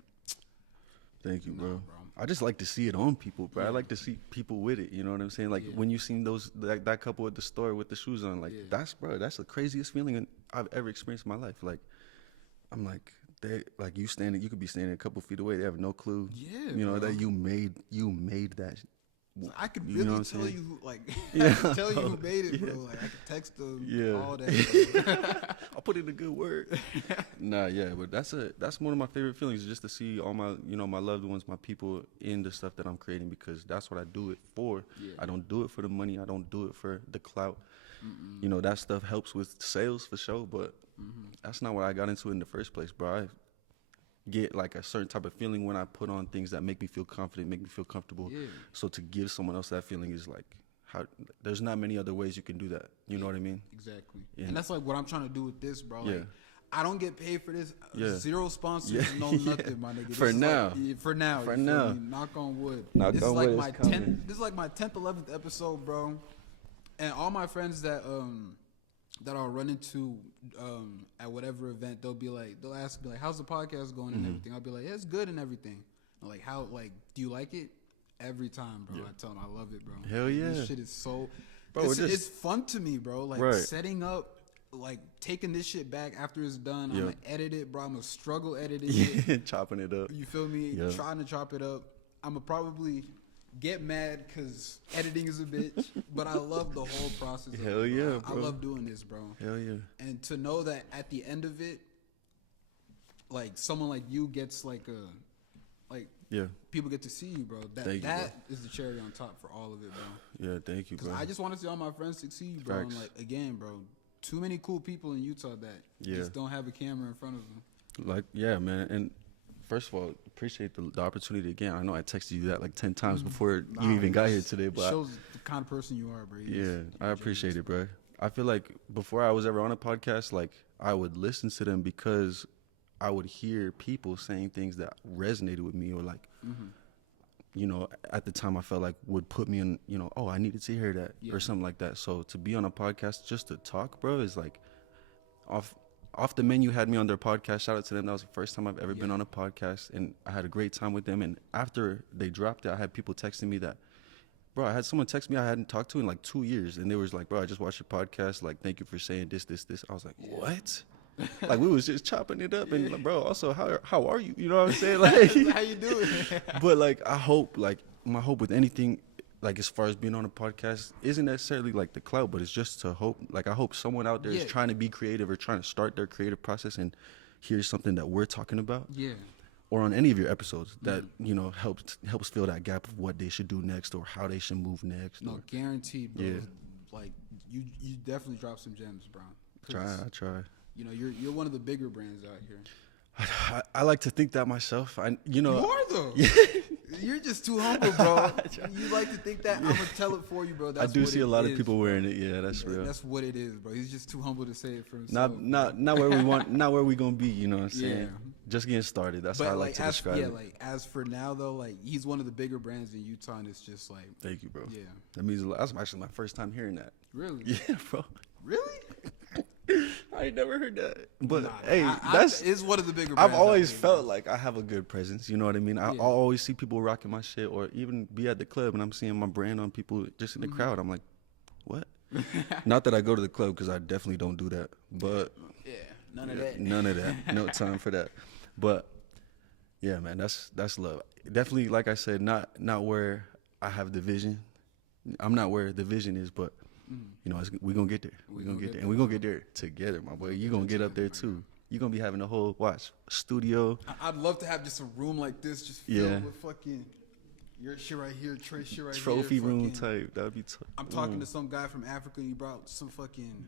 thank you, bro. I just like to see it on people, bro. I like to see people with it. You know what I'm saying? Like when you seen that couple at the store with the shoes on, like that's the craziest feeling I've ever experienced in my life. Like, I'm like, you could be standing a couple feet away. They have no clue. Yeah, you know, bro, that you made that. I could really tell you, like, I could tell you who made it, bro. Like, I could text them, all that. I'll put in a good word. Nah, yeah, but that's one of my favorite feelings, just to see all my, you know, my loved ones, my people in the stuff that I'm creating, because that's what I do it for. I don't do it for the money. I don't do it for the clout. You know, that stuff helps with sales for sure, but that's not what I got into in the first place, bro. I get like a certain type of feeling when I put on things that make me feel confident, make me feel comfortable. So to give someone else that feeling is like, there's not many other ways you can do that. You know what I mean? Exactly. And that's like what I'm trying to do with this, bro. Like, I don't get paid for this. Zero sponsors, no nothing, my nigga. For now. For now. Knock on wood. This is like my 10th, 11th episode, bro. And all my friends that I'll run into at whatever event, they'll ask me like, how's the podcast going and everything. I'll be like, yeah, it's good and everything. I'm like, do you like it? Every time, bro. I tell them I love it, bro. Hell yeah. This shit is so, bro. It's fun to me, bro. Like setting up, like taking this shit back after it's done. I'm gonna edit it, bro. I'm gonna struggle editing it, chopping it up. You feel me? Trying to chop it up. I'm gonna probably get mad because editing is a bitch, but I love the whole process. Hell yeah, bro. I love doing this, bro. Hell yeah. And to know that at the end of it, like someone like you gets people get to see you, bro. That is the cherry on top for all of it, bro. Yeah, thank you, bro. Because I just want to see all my friends succeed, bro. And like, again, bro, too many cool people in Utah that just don't have a camera in front of them. Like, yeah, man. And first of all, appreciate the opportunity again. I know I texted you that like 10 times before you even got here today, but shows the kind of person you are, bro. I appreciate it, bro. I feel like before I was ever on a podcast, like I would listen to them because I would hear people saying things that resonated with me, or like, you know, at the time I felt like would put me in, you know, oh, I needed to hear that or something like that. So to be on a podcast just to talk, bro, is like off the menu had me on their podcast. Shout out to them. That was the first time I've ever been on a podcast, and I had a great time with them. And after they dropped it, I had people texting me that, bro, I had someone text me I hadn't talked to in like 2 years, and they was like, bro, I just watched your podcast. Like, thank you for saying this. I was like, what? Like, we was just chopping it up, and like, bro, also, how are you? You know what I'm saying? Like, how you doing? But like, I hope, like, my hope with anything, like as far as being on a podcast, isn't necessarily like the clout, but it's just to hope. Like, I hope someone out there is trying to be creative or trying to start their creative process and hears something that we're talking about. Or on any of your episodes that, you know, helps fill that gap of what they should do next or how they should move next. No, guaranteed, bro. Like, you definitely drop some gems, bro. I try. You know, you're one of the bigger brands out here. I like to think that myself. You are though. You're just too humble, bro. You like to think that. I'm gonna tell it for you, bro. That's I do see a lot of people wearing it. Yeah, that's real. That's what it is, bro. He's just too humble to say it for himself. Not where we want. Not where we gonna be. You know what I'm saying? Just getting started. That's how I like to describe it. Like as for now though, like he's one of the bigger brands in Utah, and it's just like. Thank you, bro. Yeah. That means a lot. That's actually my first time hearing that. Really? Yeah, bro. Really? I ain't never heard that, but it's one of the bigger. I've always felt like I have a good presence. You know what I mean? I'll always see people rocking my shit, or even be at the club and I'm seeing my brand on people just in the crowd. I'm like, what? Not that I go to the club, because I definitely don't do that. But none of that. None of that. No time for that. But yeah, man, that's love. Definitely, like I said, not where I have the vision. I'm not where the vision is, but you know, we're gonna get there. We're gonna get there, and we're gonna get there together, my boy. You're gonna get up there too. You're gonna be having a whole studio. I'd love to have just a room like this, just filled with fucking your shit right here, Trey shit right trophy here. Trophy room type. That would be. I'm talking to some guy from Africa. And he brought some fucking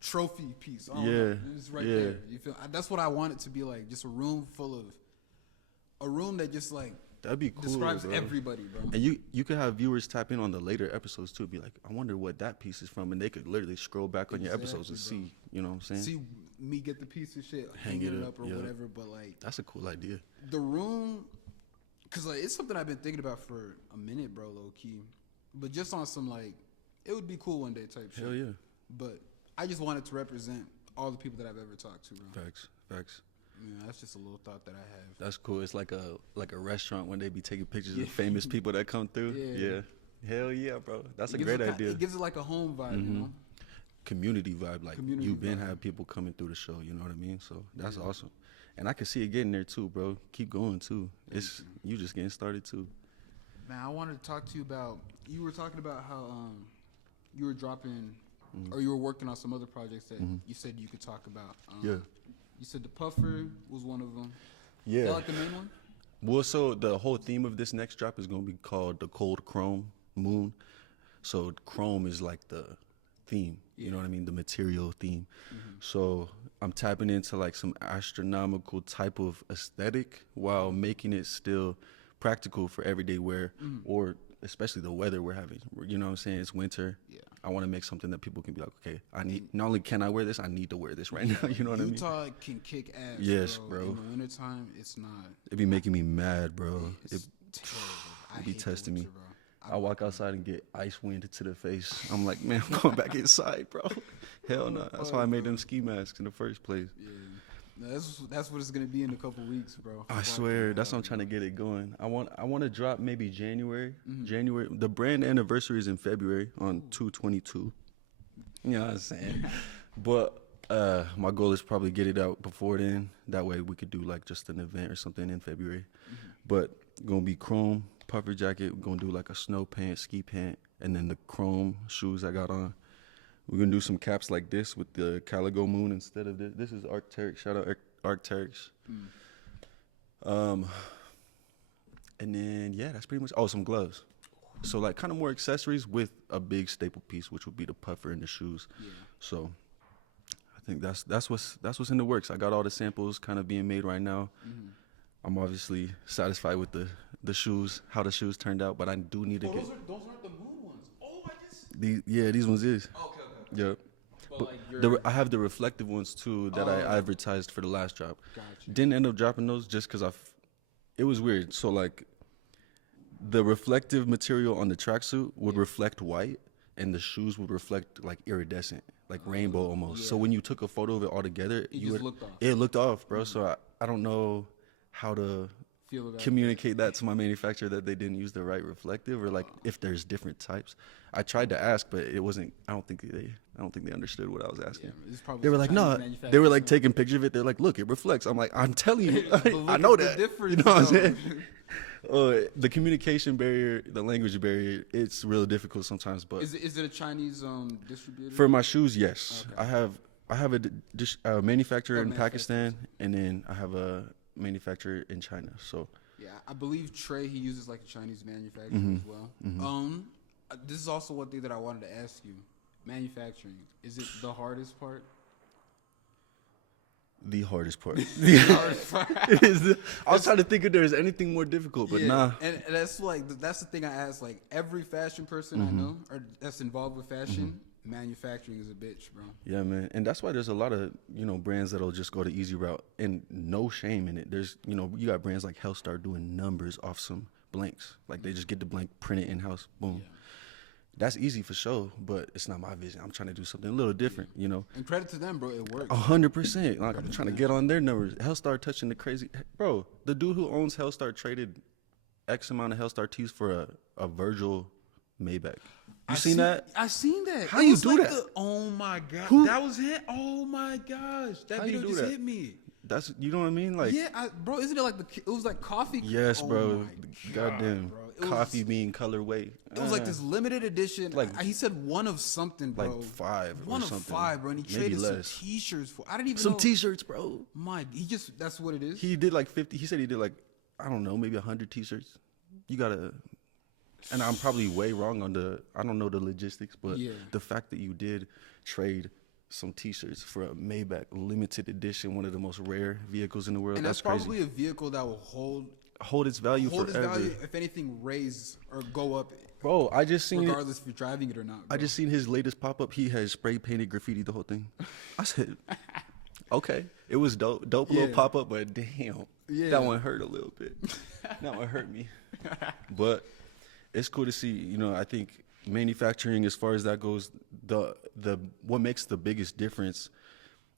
trophy piece. It's right there. You feel? That's what I want it to be like. Just a room full of, a room that just like. That'd be cool. Describes bro. Everybody, bro. And you could have viewers tap in on the later episodes too. Be like, I wonder what that piece is from, and they could literally scroll back on your episodes and see. You know what I'm saying? See me get the piece of shit, hang it up or whatever. But like, that's a cool idea. The room, cause like it's something I've been thinking about for a minute, bro. Low key, but just on some like, it would be cool one day type shit. Hell yeah. But I just wanted to represent all the people that I've ever talked to, bro. Facts. Yeah, that's just a little thought that I have. That's cool. It's like a restaurant when they be taking pictures of famous people that come through. Yeah. Hell yeah, bro. That's a great idea. It gives it like a home vibe, you know? Community vibe. Like you've been have people coming through the show, you know what I mean? So that's awesome. And I can see it getting there too, bro. Keep going too. You just getting started too. Man, I wanted to talk to you about, you were talking about how you were dropping or you were working on some other projects that you said you could talk about. You said the Puffer was one of them. Yeah. Is that like the main one? Well, so the whole theme of this next drop is going to be called the Cold Chrome Moon. So chrome is like the theme, you know what I mean? The material theme. So I'm tapping into like some astronomical type of aesthetic while making it still practical for everyday wear or especially the weather we're having. You know what I'm saying? It's winter. Yeah. I want to make something that people can be like, okay, I need, not only can I wear this, I need to wear this right now. You know what I mean? Utah can kick ass. Yes, bro. In the wintertime, it's not. It be making me mad, bro. It's terrible. It be testing me. I walk outside and get ice wind to the face. I'm like, man, I'm going back inside, bro. Hell no. That's why I made them ski masks in the first place. Yeah. That's what it's gonna be in a couple weeks, bro. I swear, that's what I'm trying to get it going. I want to drop maybe January. January. The brand anniversary is in February on 2/22. You know what I'm saying? But my goal is probably get it out before then. That way we could do like just an event or something in February. But gonna be chrome puffer jacket. We're gonna do like a snow pant, ski pant, and then the chrome shoes I got on. We're going to do some caps like this with the Caligo Moon instead of this. This is Arc'teryx. Shout out Arc'teryx. And then, yeah, that's pretty much. Oh, some gloves. So, like, kind of more accessories with a big staple piece, which would be the puffer and the shoes. Yeah. So, I think that's what's in the works. I got all the samples kind of being made right now. I'm obviously satisfied with the shoes, how the shoes turned out, but I do need to get. Those aren't the Moon ones. Oh, I just. These ones is. Okay. Yep. But I have the reflective ones too that I advertised for the last drop. Gotcha. Didn't end up dropping those just because it was weird. So like the reflective material on the tracksuit would reflect white and the shoes would reflect like iridescent, like rainbow almost. Yeah. So when you took a photo of it all together, it looked off, bro. So I don't know how to communicate that to my manufacturer that they didn't use the right reflective or like if there's different types. I tried to ask, but it wasn't. I don't think they understood what I was asking. Yeah, they were like, no. They were like taking pictures of it. They're like, look, it reflects. I'm like, I'm telling you, I know that. You know what I'm saying? The communication barrier, the language barrier, it's real difficult sometimes. But is it a Chinese distributor? For my shoes, yes. Okay. I have a manufacturer in Pakistan, and then I have a manufacturer in China. So yeah, I believe Trey, he uses like a Chinese manufacturer as well. This is also one thing that I wanted to ask you. Manufacturing, is it the hardest part? The hardest part. The hardest part. It is I was trying to think if there's anything more difficult, but nah. And that's the thing I ask. Like every fashion person I know or that's involved with fashion, manufacturing is a bitch, bro. Yeah, man. And that's why there's a lot of, brands that'll just go the easy route and no shame in it. There's, you got brands like Hellstar doing numbers off some blanks. Like they just get the blank printed in-house, boom. Yeah. That's easy for sure, but it's not my vision. I'm trying to do something a little different, And credit to them, bro. It works. 100%. Like I'm trying to get on their numbers. Hellstar touching the crazy, bro. The dude who owns Hellstar traded X amount of Hellstar tees for a Virgil Maybach. You seen that? I seen that. How you do that? Oh my god, that was it. Oh my gosh, that video just hit me. That's, you know what I mean? Like, yeah, bro. Isn't it like it was like coffee? Yes, bro. Goddamn. Bro. It coffee bean colorway. It was like this limited edition. Like he said, one of something, bro. Like 5 one or something. One of 5, bro. And he traded some T-shirts for. I didn't even some know. T-shirts, bro. That's what it is. He did like 50. He said he did like, I don't know, maybe 100 T-shirts. You gotta. And I'm probably way wrong on I don't know the logistics, but the fact that you did trade some T-shirts for a Maybach limited edition, one of the most rare vehicles in the world. And that's probably a vehicle that will hold its value forever. Its value, if anything, raise or go up. Bro, I just seen regardless if you're driving it or not. Bro. I just seen his latest pop-up. He has spray painted graffiti the whole thing. I said, okay. It was dope little pop-up, but damn, that one hurt a little bit. That one hurt me. But it's cool to see, you know, I think manufacturing, as far as that goes, the what makes the biggest difference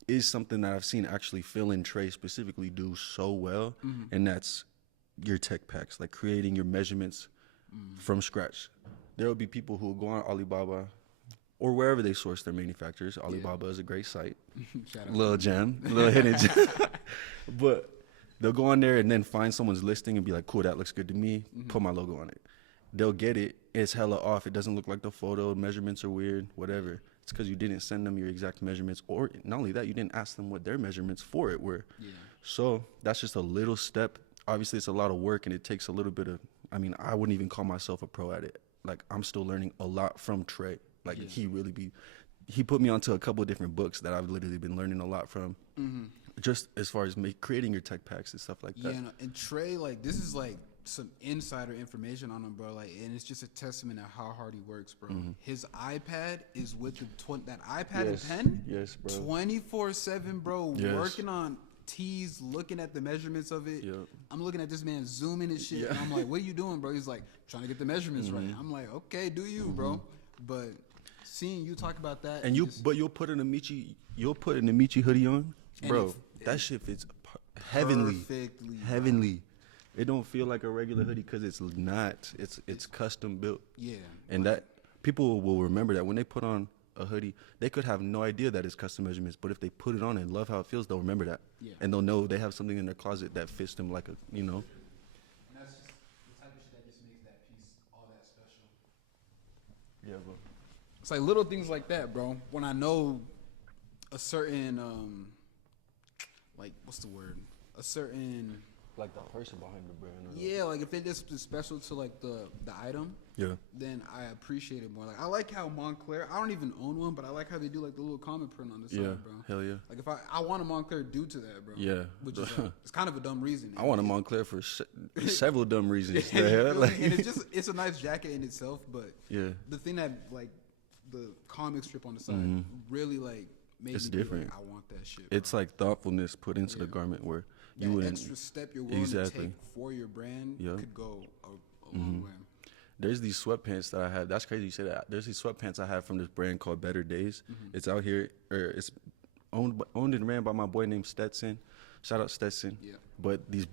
is something that I've seen actually Phil and Trey specifically do so well, and that's your tech packs, like creating your measurements from scratch. There will be people who will go on Alibaba or wherever they source their manufacturers. Alibaba is a great site. Little gem, little hidden gem. But they'll go on there and then find someone's listing and be like, cool, that looks good to me. Put my logo on it. They'll get it. It's hella off. It doesn't look like the photo. Measurements are weird, whatever. It's because you didn't send them your exact measurements, or not only that, you didn't ask them what their measurements for it were. So that's just a little step. Obviously, it's a lot of work, and it takes a little bit of, I mean, I wouldn't even call myself a pro at it. Like, I'm still learning a lot from Trey. Like, he put me onto a couple of different books that I've literally been learning a lot from. Just as far as creating your tech packs and stuff like that. Yeah, and Trey, like, this is like some insider information on him, bro. Like, and it's just a testament of how hard he works, bro. His iPad is with that iPad and pen. Yes, bro. 24/7, bro. Working on tees, looking at the measurements of it. I'm looking at this man zooming and shit, and I'm like, "What are you doing, bro?" He's like, "Trying to get the measurements right." I'm like, "Okay, do you, bro?" But seeing you talk about that, and you'll put an Amici hoodie on, bro. That shit fits heavenly. It don't feel like a regular hoodie because it's not. It's custom built. Yeah. And that people will remember that when they put on a hoodie, they could have no idea that it's custom measurements, but if they put it on and love how it feels, they'll remember that. Yeah. And they'll know they have something in their closet that fits them like a, you know. And that's just the type of shit that just makes that piece all that special. Yeah, bro. It's like little things like that, bro. When I know a certain, like, what's the word? A certain... Like the person behind the brand. Yeah, like if it is special to like the item, then I appreciate it more. Like I like how Montclair, I don't even own one, but I like how they do like the little comment print on the side, bro. Hell yeah. Like if I want a Montclair due to that, bro. Yeah. Which is it's kind of a dumb reason. I want a Montclair for several dumb reasons. Like, and it's a nice jacket in itself, but the thing that like the comic strip on the side really like made me different. Like, I want that shit. Bro. It's like thoughtfulness put into the garment where that extra step you're willing to take for your brand could go a long way. There's these sweatpants that I have. That's crazy you say that. There's these sweatpants I have from this brand called Better Days. It's out here, it's owned and ran by my boy named Stetson. Shout out Stetson. Yeah. But it's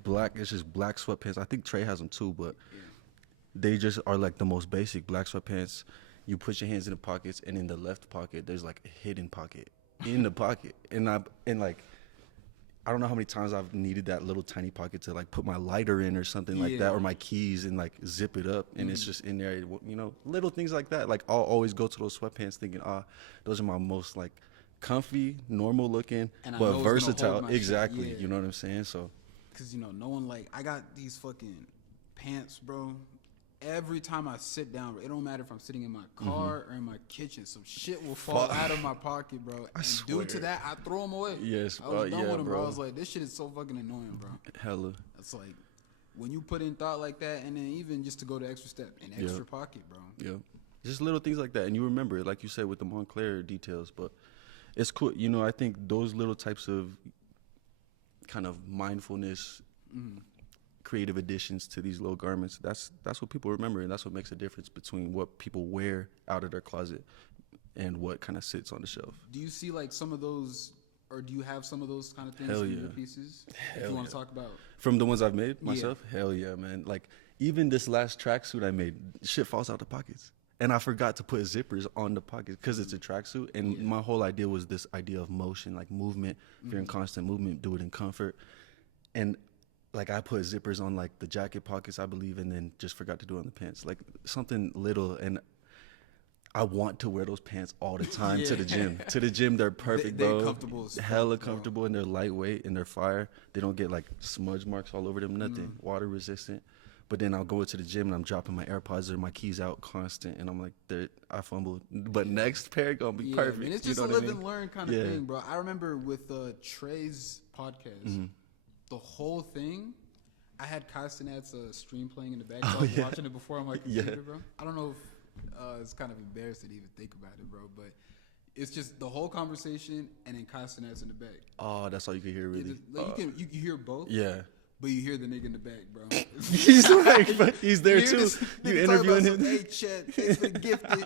just black sweatpants. I think Trey has them too, but they just are like the most basic black sweatpants. You put your hands in the pockets, and in the left pocket, there's like a hidden pocket in the pocket. And like, I don't know how many times I've needed that little tiny pocket to like put my lighter in or something like that, or my keys, and like zip it up, and it's just in there. You know, little things like that. Like I'll always go to those sweatpants thinking, those are my most like comfy, normal looking, but versatile. Exactly. Shit, you know what I'm saying? So, because no one like I got these fucking pants, bro. Every time I sit down, it don't matter if I'm sitting in my car or in my kitchen, some shit will fall out of my pocket, bro. And due to that, I throw them away. Yes, I was done with them, bro. I was like, this shit is so fucking annoying, bro. Hella. It's like, when you put in thought like that, and then even just to go the extra step, an extra pocket, bro. Yeah. Just little things like that. And you remember it, like you said, with the Montclair details. But it's cool. You know, I think those little types of kind of mindfulness creative additions to these little garments, that's what people remember, and that's what makes a difference between what people wear out of their closet and what kind of sits on the shelf. Do you see like some of those, or do you have some of those kind of things in your pieces? If you want to talk about from the ones I've made myself? Hell yeah, man. Like even this last tracksuit I made, shit falls out the pockets, and I forgot to put zippers on the pockets because it's a tracksuit, and my whole idea was this idea of motion, like movement. If you're in constant movement, do it in comfort. And like I put zippers on like the jacket pockets, I believe, and then just forgot to do it on the pants. Like something little, and I want to wear those pants all the time to the gym. To the gym, they're perfect, bro. They're comfortable as fuck, hella comfortable, and they're lightweight and they're fire. They don't get like smudge marks all over them, nothing. Water resistant. But then I'll go to the gym and I'm dropping my AirPods or my keys out constant, and I'm like, I fumbled. But next pair gonna be perfect. Man, it's just a live and learn kind of thing, bro. I remember with Trey's podcast, the whole thing, I had Castanet's stream playing in the back. I was watching it before on my computer, bro. I don't know if it's kind of embarrassing to even think about it, bro, but it's just the whole conversation and then Castanet's in the back. Oh, that's all you can hear, really. You can hear both. Yeah. But you hear the nigga in the back, bro. He's like, but he's there too. You interviewing him? Hey, Chet, it's been gifted.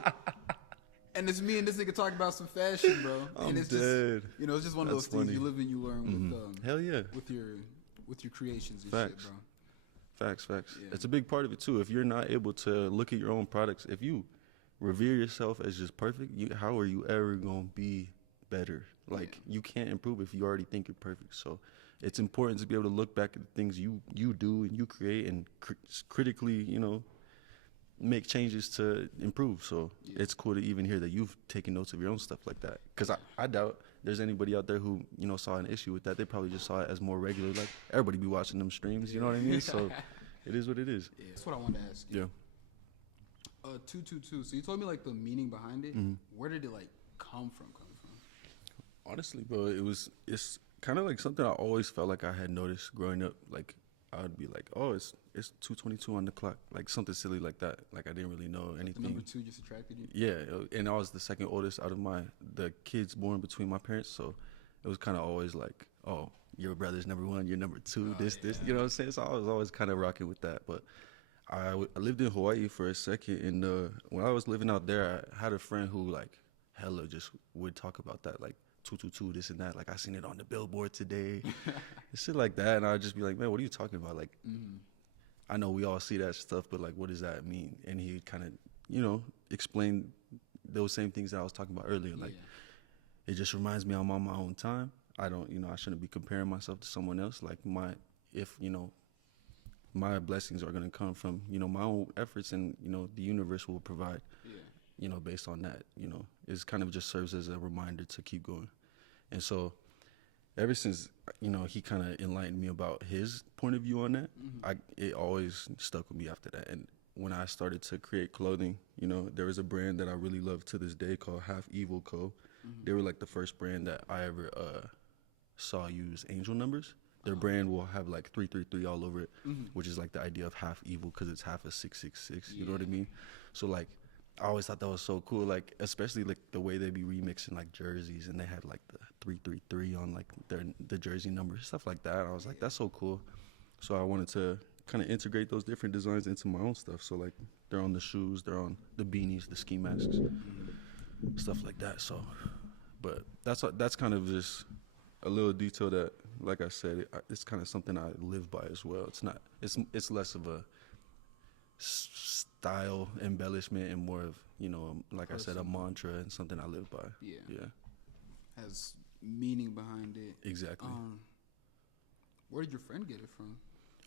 And it's me and this nigga talking about some fashion, bro. And it's dead. just, it's just one of those things you live and you learn with hell yeah, with your creations and facts. Shit, bro. Facts. Yeah. It's a big part of it too. If you're not able to look at your own products, if you revere yourself as just perfect, how are you ever gonna be better? Like you can't improve if you already think you're perfect. So it's important to be able to look back at the things you do and you create and critically, make changes to improve. So it's cool to even hear that you've taken notes of your own stuff like that. Because I doubt there's anybody out there who, saw an issue with that. They probably just saw it as more regular. Like, everybody be watching them streams, you know what I mean? So it is what it is. Yeah, that's what I wanted to ask you. Yeah. 222. So you told me, like, the meaning behind it. Where did it, like, come from? Honestly, bro, it's kind of like something I always felt like I had noticed growing up. Like, I would be like, oh, it's 2:22 on the clock, like something silly like that. Like I didn't really know anything. The number 2 just attracted you? Yeah, and I was the second oldest out of the kids born between my parents, so it was kind of always like, oh, your brother's number 1, you're number 2, this, you know what I'm saying? So I was always kind of rocking with that. But I lived in Hawaii for a second, and when I was living out there, I had a friend who like hella just would talk about that, like 222, this and that. Like, I seen it on the billboard today, shit like that. And I'd just be like, man, what are you talking about? Like, I know we all see that stuff, but like, what does that mean? And he kind of, explained those same things that I was talking about earlier. Like, it just reminds me I'm on my own time. I don't, I shouldn't be comparing myself to someone else. Like, my blessings are going to come from, my own efforts, and, the universe will provide. Based on that, it's kind of just serves as a reminder to keep going. And so ever since, he kind of enlightened me about his point of view on that, it always stuck with me after that. And when I started to create clothing, there was a brand that I really love to this day called Half Evil Co. They were like the first brand that I ever saw use angel numbers. Their brand will have like 333 all over it, which is like the idea of half evil because it's half a 666. You know what I mean? So like, I always thought that was so cool, like especially like the way they be remixing like jerseys, and they had like the 333 on like the jersey number, stuff like that. I was like, that's so cool. So I wanted to kind of integrate those different designs into my own stuff. So like, they're on the shoes, they're on the beanies, the ski masks, stuff like that. So, but that's kind of just a little detail that, like I said, it's kind of something I live by as well. It's less of a style embellishment and more of, like I said, a mantra and something I live by. Yeah. Has meaning behind it. Exactly. Where did your friend get it from?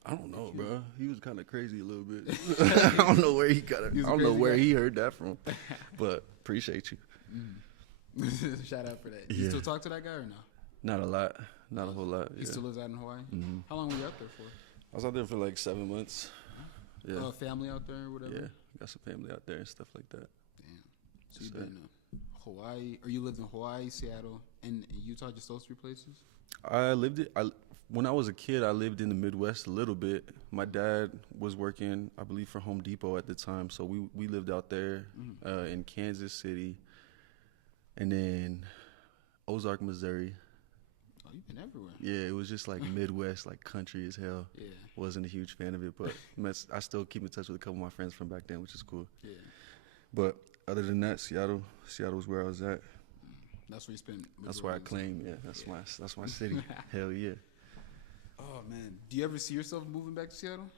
I don't know, bro. He was kind of crazy a little bit. I don't know where he got it. I don't know where he heard that from, but appreciate you. Shout out for that. You still talk to that guy or no? Not a lot. Not a whole lot. He still lives out in Hawaii? How long were you out there for? I was out there for like 7 months. Yeah. Family out there or whatever? Yeah, got some family out there and stuff like that. Damn. So you've been Hawaii, or you lived in Hawaii, Seattle, and Utah, just those 3 places? When I was a kid, I lived in the Midwest a little bit. My dad was working, I believe, for Home Depot at the time, so we lived out there in Kansas City, and then Ozark, Missouri. Oh, you've been everywhere. Yeah, it was just like Midwest, like country as hell. Yeah. Wasn't a huge fan of it, but I still keep in touch with a couple of my friends from back then, which is cool. Yeah. But other than that, Seattle was where I was at. That's where you spent. That's where I claim. Yeah, that's my city. Hell yeah. Oh man, do you ever see yourself moving back to Seattle?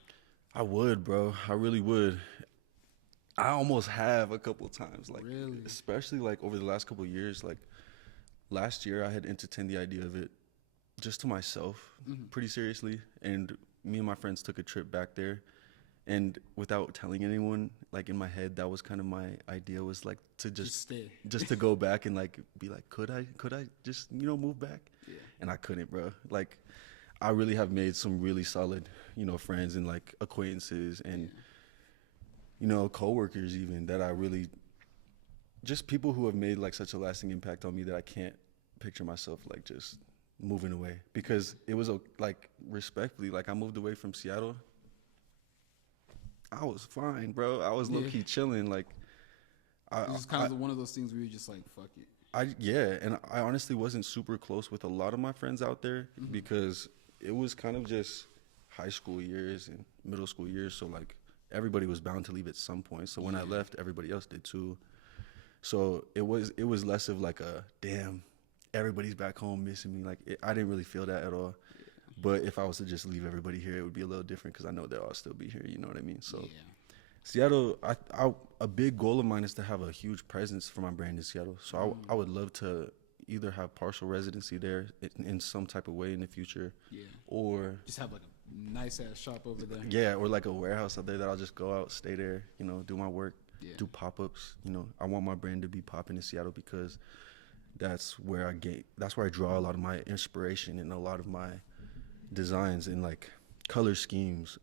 I would, bro. I really would. I almost have a couple of times, like really? Especially like over the last couple of years. Like last year, I had entertained the idea of it just to myself, pretty seriously. And me and my friends took a trip back there, and without telling anyone, like in my head, that was kind of my idea, was like to just stay, just to go back and like be like, could I just, you know, move back? Yeah. And I couldn't, bro. Like, I really have made some really solid, you know, friends and like acquaintances and, you know, coworkers even, that I really, just people who have made like such a lasting impact on me that I can't picture myself like just moving away. Because it was like, respectfully, like I moved away from Seattle. I was fine, bro. I was low key chilling. Like, it was kind of one of those things where you're just like, fuck it. And I honestly wasn't super close with a lot of my friends out there because it was kind of just high school years and middle school years. So like everybody was bound to leave at some point. So when I left, everybody else did too. So it was less of like a, damn, everybody's back home missing me. Like I didn't really feel that at all. But if I was to just leave everybody here, it would be a little different because I know they'll all still be here. You know what I mean? So Seattle, a big goal of mine is to have a huge presence for my brand in Seattle. So I would love to either have partial residency there in some type of way in the future, or just have like a nice ass shop over there. Yeah, or like a warehouse out there that I'll just go out, stay there, you know, do my work, do pop-ups. You know, I want my brand to be popping in Seattle because that's where I draw a lot of my inspiration and a lot of my designs and like color schemes,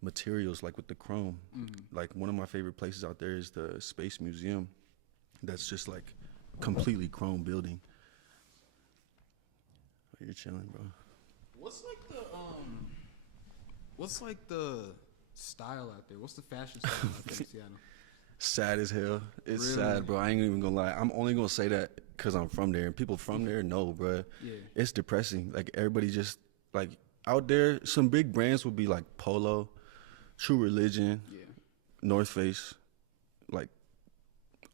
materials, like with the chrome. Like one of my favorite places out there is the Space Museum. That's just like completely chrome building. You're chilling, bro. What's like the style out there? What's the fashion style out there in Seattle? Sad as hell. It's sad, bro. I ain't even gonna lie. I'm only gonna say that because I'm from there, and people from there know, bro. It's depressing. Like everybody just like out there. Some big brands would be like Polo, True Religion, North Face, like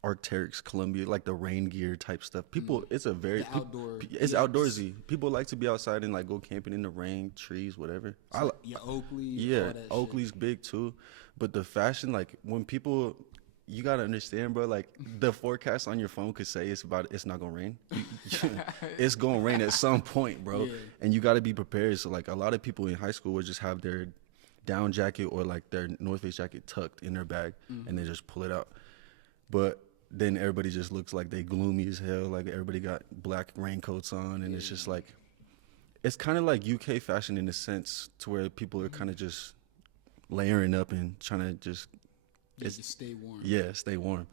Arc'teryx, Columbia, like the rain gear type stuff. People, it's a very it's outdoorsy. People like to be outside and like go camping in the rain, trees, whatever. So, Oakley. All that Oakley's shit. Big too. But the fashion, like when people, you gotta understand, bro. Like the forecast on your phone could say it's not gonna rain. It's gonna rain at some point, bro. And you gotta be prepared. So like a lot of people in high school would just have their down jacket or like their North Face jacket tucked in their bag and they just pull it out. But then everybody just looks like they gloomy as hell. Like everybody got black raincoats on, and it's just like, it's kind of like UK fashion in a sense, to where people are kind of just layering up and trying to just stay warm. Yeah, stay warm.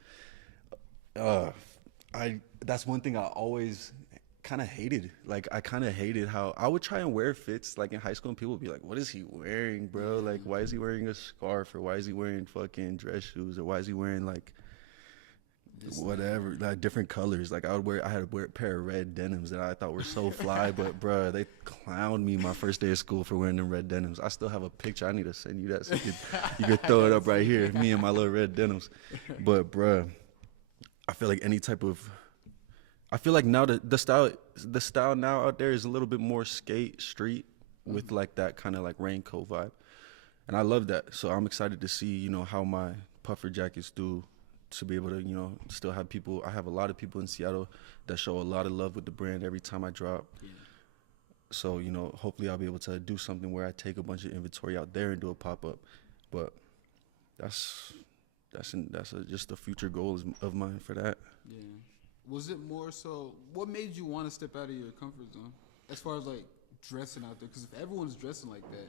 That's one thing I always kind of hated. Like I kind of hated how I would try and wear fits like in high school, and people would be like, "What is he wearing, bro? Like, why is he wearing a scarf, or why is he wearing fucking dress shoes, or why is he wearing like whatever, like different colors?" Like I had to wear a pair of red denims that I thought were so fly, but bruh, they clowned me my first day of school for wearing them red denims. I still have a picture. I need to send you that so you could throw it up right here, me and my little red denims. But bruh, I feel like now the style now out there is a little bit more skate street with like that kind of like raincoat vibe, and I love that. So I'm excited to see, you know, how my puffer jackets do, to be able to, you know, still have people. I have a lot of people in Seattle that show a lot of love with the brand every time I drop. So, you know, hopefully I'll be able to do something where I take a bunch of inventory out there and do a pop-up. But that's just a future goal of mine for that. Was it more so, what made you want to step out of your comfort zone as far as like dressing out there? Because if everyone's dressing like that,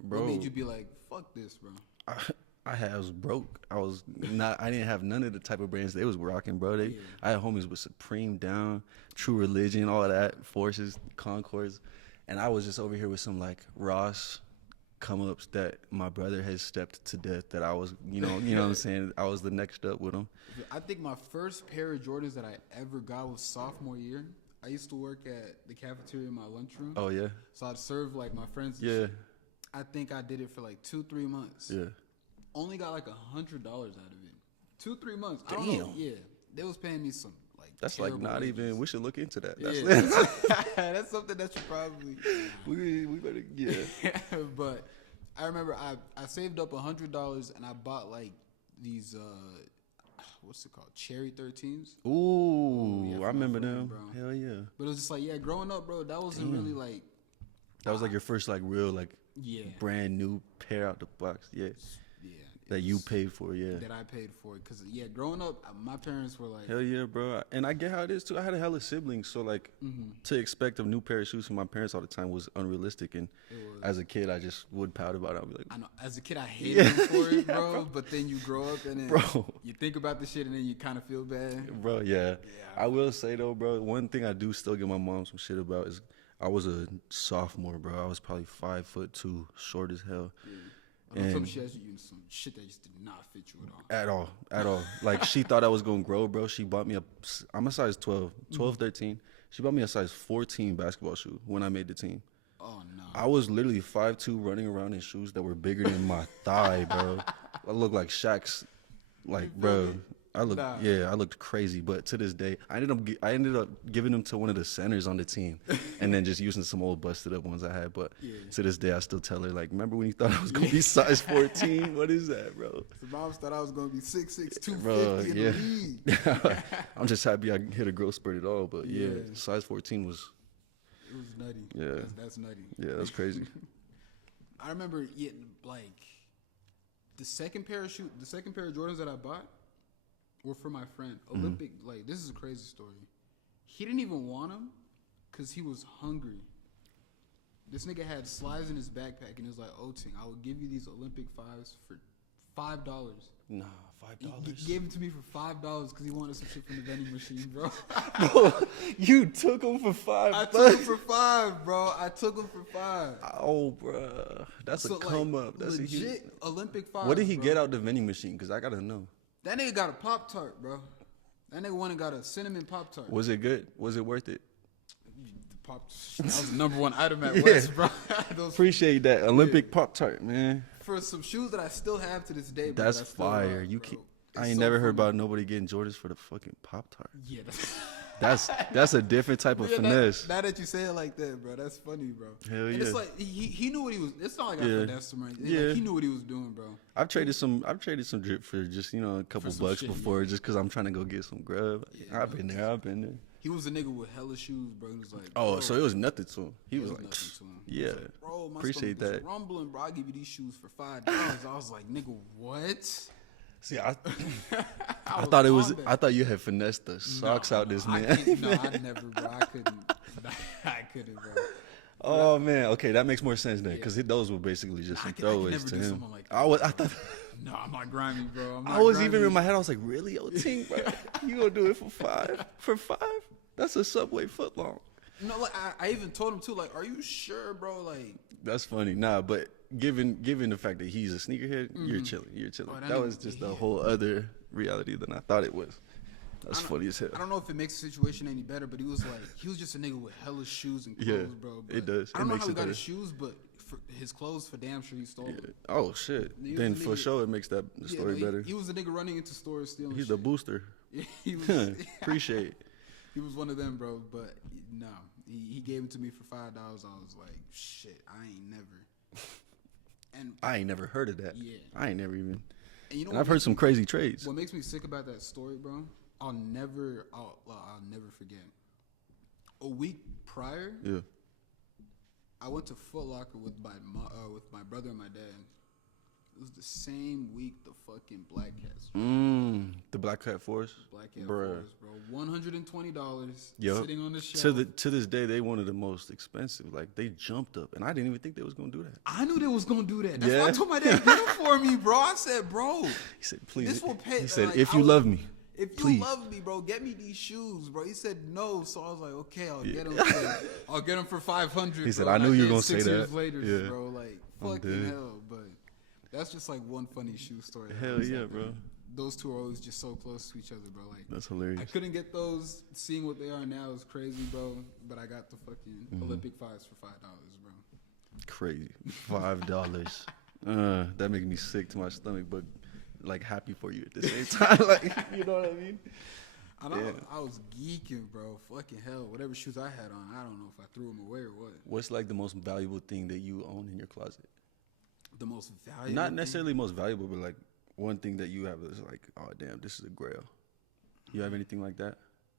bro, what made you be like, fuck this, bro? I was broke. I didn't have none of the type of brands they was rocking, bro. I had homies with Supreme, Down, True Religion, all of that, Forces, Concords, and I was just over here with some like Ross come-ups that my brother has stepped to death, that I was, you know what I'm saying? I was the next up with him. I think my first pair of Jordans that I ever got was sophomore year. I used to work at the cafeteria in my lunchroom. Oh, yeah? So I'd serve like my friends. Yeah. I think I did it for like 2-3 months. Yeah. Only got like $100 out of it. 2-3 months. Damn. I don't know. Yeah. They was paying me some like. That's like not wages. Even. We should look into that. That's something that you probably. We better But I remember I saved up $100 and I bought like these what's it called? Cherry 13s. Ooh, I remember them. Bro. Hell yeah. But it was just like, growing up, bro, that wasn't really like. That was like your first like real like brand new pair out the box. Yeah. That you paid for, That I paid for, because growing up, my parents were like, hell yeah, bro. And I get how it is too. I had a hella siblings, so like to expect a new pair of shoes from my parents all the time was unrealistic. And as a kid, I just would pout about it. I'd be like, I know. As a kid, I hated them for it, bro. But then you grow up and then you think about the shit and then you kind of feel bad, bro. Yeah. I will say though, bro. One thing I do still give my mom some shit about is I was a sophomore, bro. I was probably 5'2", short as hell. And she has you some shit that just did not fit you at all. Like, she thought I was going to grow, bro. She bought me I'm a size 12, 13. She bought me a size 14 basketball shoe when I made the team. Oh, no. I was literally 5'2", running around in shoes that were bigger than my thigh, bro. I looked like Shaq's, like, bro. I looked crazy. But to this day, I ended up giving them to one of the centers on the team, and then just using some old busted up ones I had. But to this day, I still tell her, like, remember when you thought I was gonna be size 14? What is that, bro? The moms thought I was gonna be 6'6", 250 in the league. I'm just happy I hit a growth spurt at all. But size 14 was. It was nutty. Yeah, that's nutty. Yeah, that's crazy. I remember, like, the second pair of Jordans that I bought were for my friend. Olympic, like, this is a crazy story. He didn't even want them because he was hungry. This nigga had slides in his backpack and he was like, "Ting, I will give you these Olympic 5s for $5. Nah, $5. He gave them to me for $5 because he wanted some shit from the vending machine, bro. Bro, you took them for $5. I took them for $5, bro. I took them for $5. Oh, bro, that's a come up. That's legit Olympic 5. What did he get out the vending machine? Because I gotta know. That nigga got a Pop-Tart, bro. That nigga went and got a cinnamon Pop-Tart. Was it good? Was it worth it? That was the number one item at West, bro. Appreciate that Olympic Pop-Tart, man. For some shoes that I still have to this day, bro. That's fire. I ain't never heard about nobody getting Jordans for the fucking Pop-Tart. Yeah, that's a different type of finesse. Now that you say it like that, bro, that's funny, bro. Hell and yeah. It's like he knew what he was. It's not like I finessed him or anything. Yeah. Like, he knew what he was doing, bro. I've traded some drip for just a couple bucks before, just because I'm trying to go get some grub. Yeah, I've been there. He was a nigga with hella shoes, bro. He was like, oh, so it was nothing to him. He was like, nothing to him. Yeah, like, bro, my appreciate that. Rumbling, bro. I give you these shoes for $5. I was like, nigga, what? See, I thought it was. I thought you had finessed the socks out this man. I never, bro. I couldn't, bro. Oh man, okay, that makes more sense then, because those were basically just some throwaways to him. Like I thought. No, I'm not grimy, bro. I was even in my head. I was like, really, Ting, bro? You gonna do it for $5? For $5? That's a Subway footlong. No, like I even told him too. Like, are you sure, bro? Like, that's funny. Nah, but given the fact that he's a sneakerhead, you're chilling. Oh, that was just a whole other reality than I thought it was. That's funny as hell. I don't know if it makes the situation any better, but he was just a nigga with hella shoes and clothes, bro. But it does. I don't know how he got his shoes, but for his clothes, for damn sure he stole them. Oh shit! Then for sure it makes that story better. He was a nigga running into stores stealing. He's the booster. He was. Appreciate. He was one of them, bro. But no, he gave it to me for $5. I was like, shit, I ain't never. And I ain't never heard of that. Yeah, I ain't never even. And I've heard some crazy trades. What makes me sick about that story, bro? I'll never forget. A week prior, I went to Foot Locker with my brother and my dad. It was the same week the fucking Black Cats. The Black Cat Force. Black Cat Force, bro. $120 sitting on the shelf. To this day, they one of the most expensive. Like, they jumped up, and I didn't even think they was gonna do that. I knew they was gonna do that. That's why I told my dad, get them for me, bro. I said, bro. He said, please. This will pay. He said, if you love me. If you love me, bro, get me these shoes, bro. He said no, so I was like, okay, I'll get them. I'll get them for $500. He said, I knew you were gonna say that. 6 years later, bro, like fucking hell. But that's just like one funny shoe story. Hell yeah, bro. Those two are always just so close to each other, bro. Like, that's hilarious. I couldn't get those. Seeing what they are now is crazy, bro. But I got the fucking Olympic 5s for $5, bro. Crazy, $5. That makes me sick to my stomach, but like happy for you at the same time. Like, you know what I mean? I was geeking, bro. Fucking hell. Whatever shoes I had on, I don't know if I threw them away or what. What's like the most valuable thing that you own in your closet? The most valuable? Not necessarily most valuable, but like one thing that you have is like, oh damn, this is a grail. You have anything like that?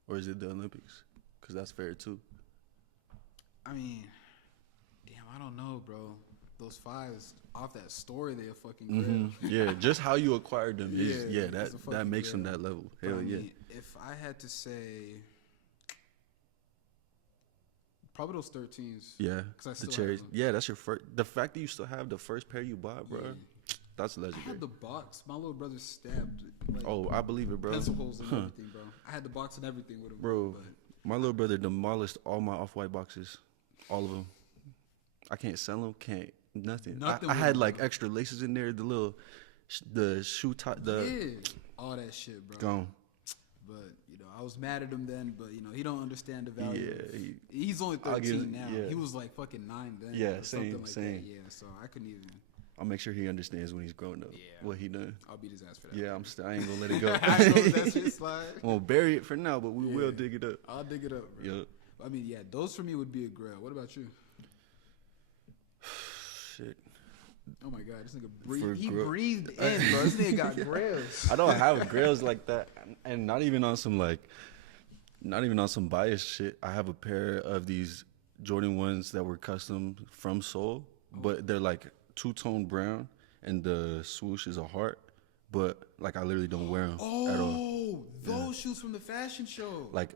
Or is it the Olympics? Because that's fair too. I mean, damn, I don't know, bro. those 5s off that story, they're fucking grail. Yeah, just how you acquired them is that makes them that level. Hell I yeah. mean, if I had to say, probably those 13s. Yeah, the cherries. Yeah, that's your first. The fact that you still have the first pair you bought, bro, that's legendary. I had the box. My little brother stabbed. I believe it, bro. Pencil holes and everything, bro. I had the box and everything with him, bro. My little brother demolished all my Off-White boxes, all of them. I can't sell them. Can't nothing. I had like extra laces in there. The shoe top. All that shit, bro. Gone. But I was mad at him then. But he don't understand the value. Yeah, he's only 13 now. Yeah. He was like fucking 9 then. Yeah, same. That. Yeah, so I couldn't even. I'll make sure he understands when he's grown up what he done. I'll beat his ass for that. Yeah, I ain't gonna let it go. I know that shit slide. We'll bury it for now, but we will dig it up. I'll dig it up, bro. Yep. I mean, yeah, those for me would be a grail. What about you? Shit. Oh my God, this nigga breathed. He breathed in, bro. This nigga got grails. I don't have grails like that, and not even on some biased shit. I have a pair of these Jordan 1s that were custom from Seoul, but they're like two-tone brown, and the swoosh is a heart. But like I literally don't wear them at all. Oh, those shoes from the fashion show. Like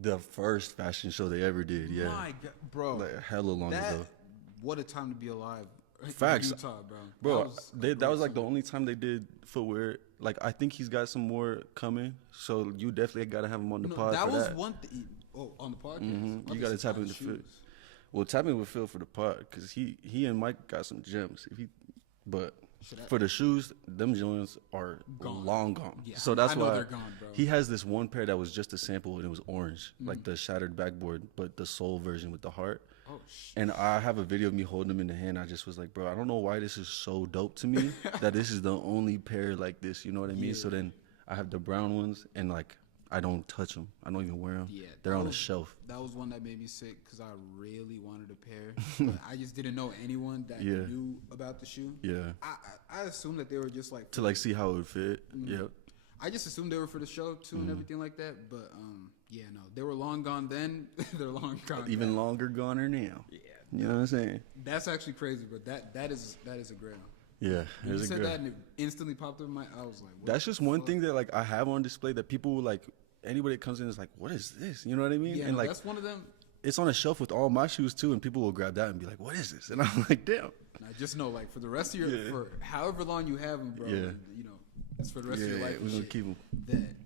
the first fashion show they ever did. Yeah, my God, bro. Like hella long ago. What a time to be alive. Facts, Utah, bro. That was like the only time they did footwear. Like I think he's got some more coming, so you definitely got to have him on the pod. That for was that. one thing. Oh, on the podcast. You got to tap into Phil. Well, tap in with Phil for the pod because he and Mike got some gems. But for the shoes, them joints are long gone. Yeah, so that's why they're gone, bro. He has this one pair that was just a sample and it was orange, like the shattered backboard, but the sole version with the heart. Oh, shit. And I have a video of me holding them in the hand. I just was like, bro, I don't know why this is so dope to me that this is the only pair like this. You know what I mean? Yeah. So then I have the brown ones and like I don't touch them. I don't even wear them. Yeah, they're on a shelf. That was one that made me sick because I really wanted a pair. But I just didn't know anyone that knew about the shoe. Yeah. I assumed that they were just like... To like see how it would fit. Yep. I just assumed they were for the show too and everything like that. But yeah, no. They were long gone then. They're long gone Even now. Longer goner now. Yeah. You know what I'm saying? That's actually crazy, but that is a grail. Yeah, when you said that and it instantly popped up in my... I was like, what that's just one thing that like I have on display that people like... Anybody that comes in is like, what is this? You know what I mean? Yeah, and like, that's one of them. It's on a shelf with all my shoes too, and people will grab that and be like, what is this? And I'm like, damn. I just know, like, for the rest of your, for however long you have them, bro, it's for the rest of your life. We're going to keep them. That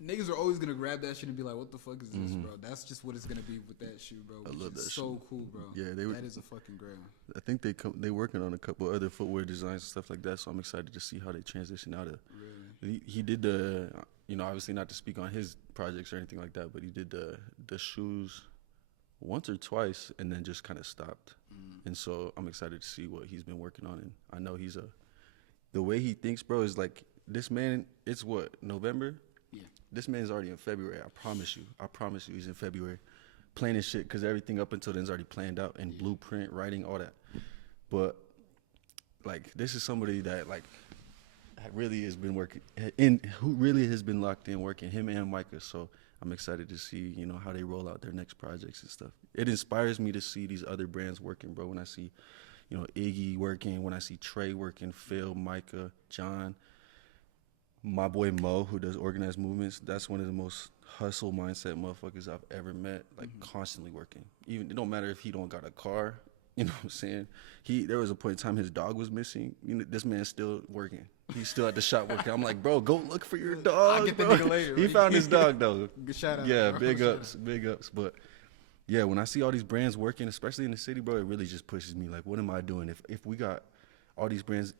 niggas are always going to grab that shit and be like, what the fuck is this, bro? That's just what it's going to be with that shoe, bro. I love that so cool, bro. Yeah, that is a fucking grail. I think they working on a couple other footwear designs and stuff like that, so I'm excited to see how they transition out of. Really? He did the... obviously not to speak on his projects or anything like that, but he did the shoes once or twice and then just kind of stopped. And so I'm excited to see what he's been working on. And I know the way he thinks, bro, is like, this man, it's what, November? Yeah. This man's already in February. I promise you he's in February. Planning shit, because everything up until then is already planned out and blueprint, writing, all that. But, like, this is somebody that, like, really has been working who really has been locked in working, him and Micah. So I'm excited to see how they roll out their next projects and stuff. It inspires me to see these other brands working, bro. When I see Iggy working, when I see Trey working, Phil, Micah, John, my boy Mo, who does organized movements, that's one of the most hustle mindset motherfuckers I've ever met, like constantly working. Even it don't matter if he don't got a car. You know what I'm saying? There was a point in time his dog was missing. This man's still working. He's still at the shop working. I'm like, bro, go look for your dog. I'll get the nigga later. He found his dog though. Shout out. Yeah, big ups. But yeah, when I see all these brands working, especially in the city, bro, it really just pushes me. Like, what am I doing? If we got all these brands,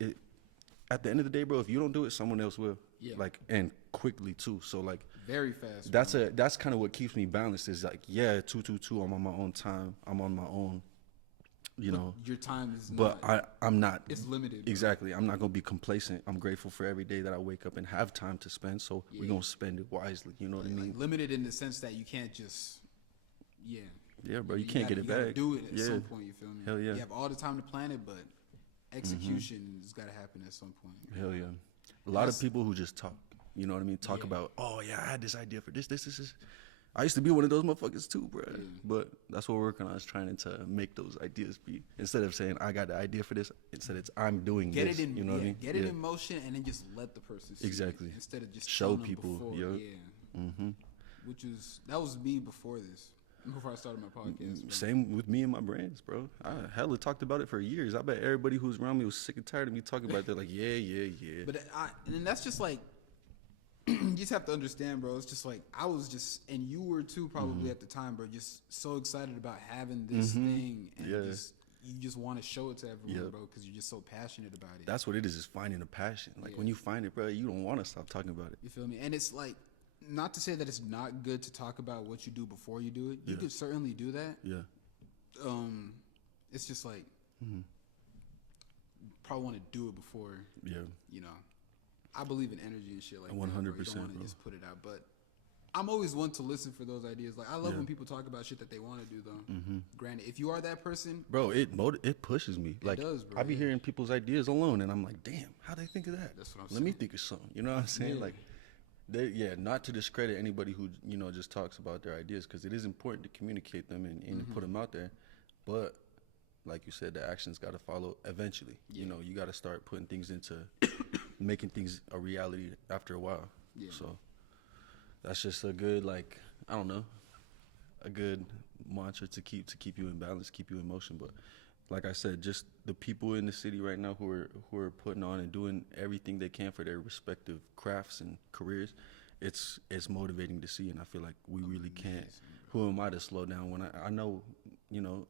at the end of the day, bro, if you don't do it, someone else will. Yeah. Like, and quickly too. So like, very fast. That's kind of what keeps me balanced. Is like, 222. I'm on my own time. I'm on my own. Your time is not. But I'm not. It's limited. Bro. Exactly. I'm not going to be complacent. I'm grateful for every day that I wake up and have time to spend. So we're going to spend it wisely. You know what I mean? Like limited in the sense that you can't just, Yeah, bro. You can't get it back. Do it at some point, you feel me? Hell yeah. You have all the time to plan it, but execution has got to happen at some point. Hell yeah. A lot of people who just talk, you know what I mean? Talk about, oh, yeah, I had this idea for this. I used to be one of those motherfuckers too, bro. Yeah. But that's what we're working on, is trying to make those ideas be. Instead of saying, I got the idea for this, instead it's I'm doing get this. It in, you know what I mean? Get it in motion and then just let the person see exactly. it. Instead of just show people. Before. Yeah. Mm-hmm. That was me before this. Before I started my podcast. Bro. Same with me and my brands, bro. I hella talked about it for years. I bet everybody who's around me was sick and tired of me talking about it. They're like, yeah. But and that's just like, you just have to understand, bro. It's just like, I was just, and you were too probably at the time, bro, just so excited about having this thing. And you just want to show it to everyone, bro, because you're just so passionate about it. That's what it is finding a passion. Like when you find it, bro, you don't want to stop talking about it. You feel me? And it's like, not to say that it's not good to talk about what you do before you do it. You could certainly do that. Yeah. It's just like, probably want to do it before. Yeah. You know, I believe in energy and shit like 100%. That, bro. You don't want to just put it out, but I'm always one to listen for those ideas. Like I love when people talk about shit that they want to do, though. Granted, if you are that person, bro, it pushes me. Like, it does, bro. I be hearing people's ideas alone, and I'm like, damn, how'd they think of that? That's what I'm saying. Let me think of something. You know what I'm saying? Like. Not to discredit anybody who, you know, just talks about their ideas, because it is important to communicate them and put them out there. But like you said, the actions got to follow eventually. Yeah. You know, you got to start putting things into making things a reality after a while. Yeah. So that's just a good, like, I don't know, a good mantra to keep you in balance, keep you in motion. But like I said, just the people in the city right now who are putting on and doing everything they can for their respective crafts and careers, it's motivating to see, and I feel like we really can't. Who am I to slow down when I know, you know,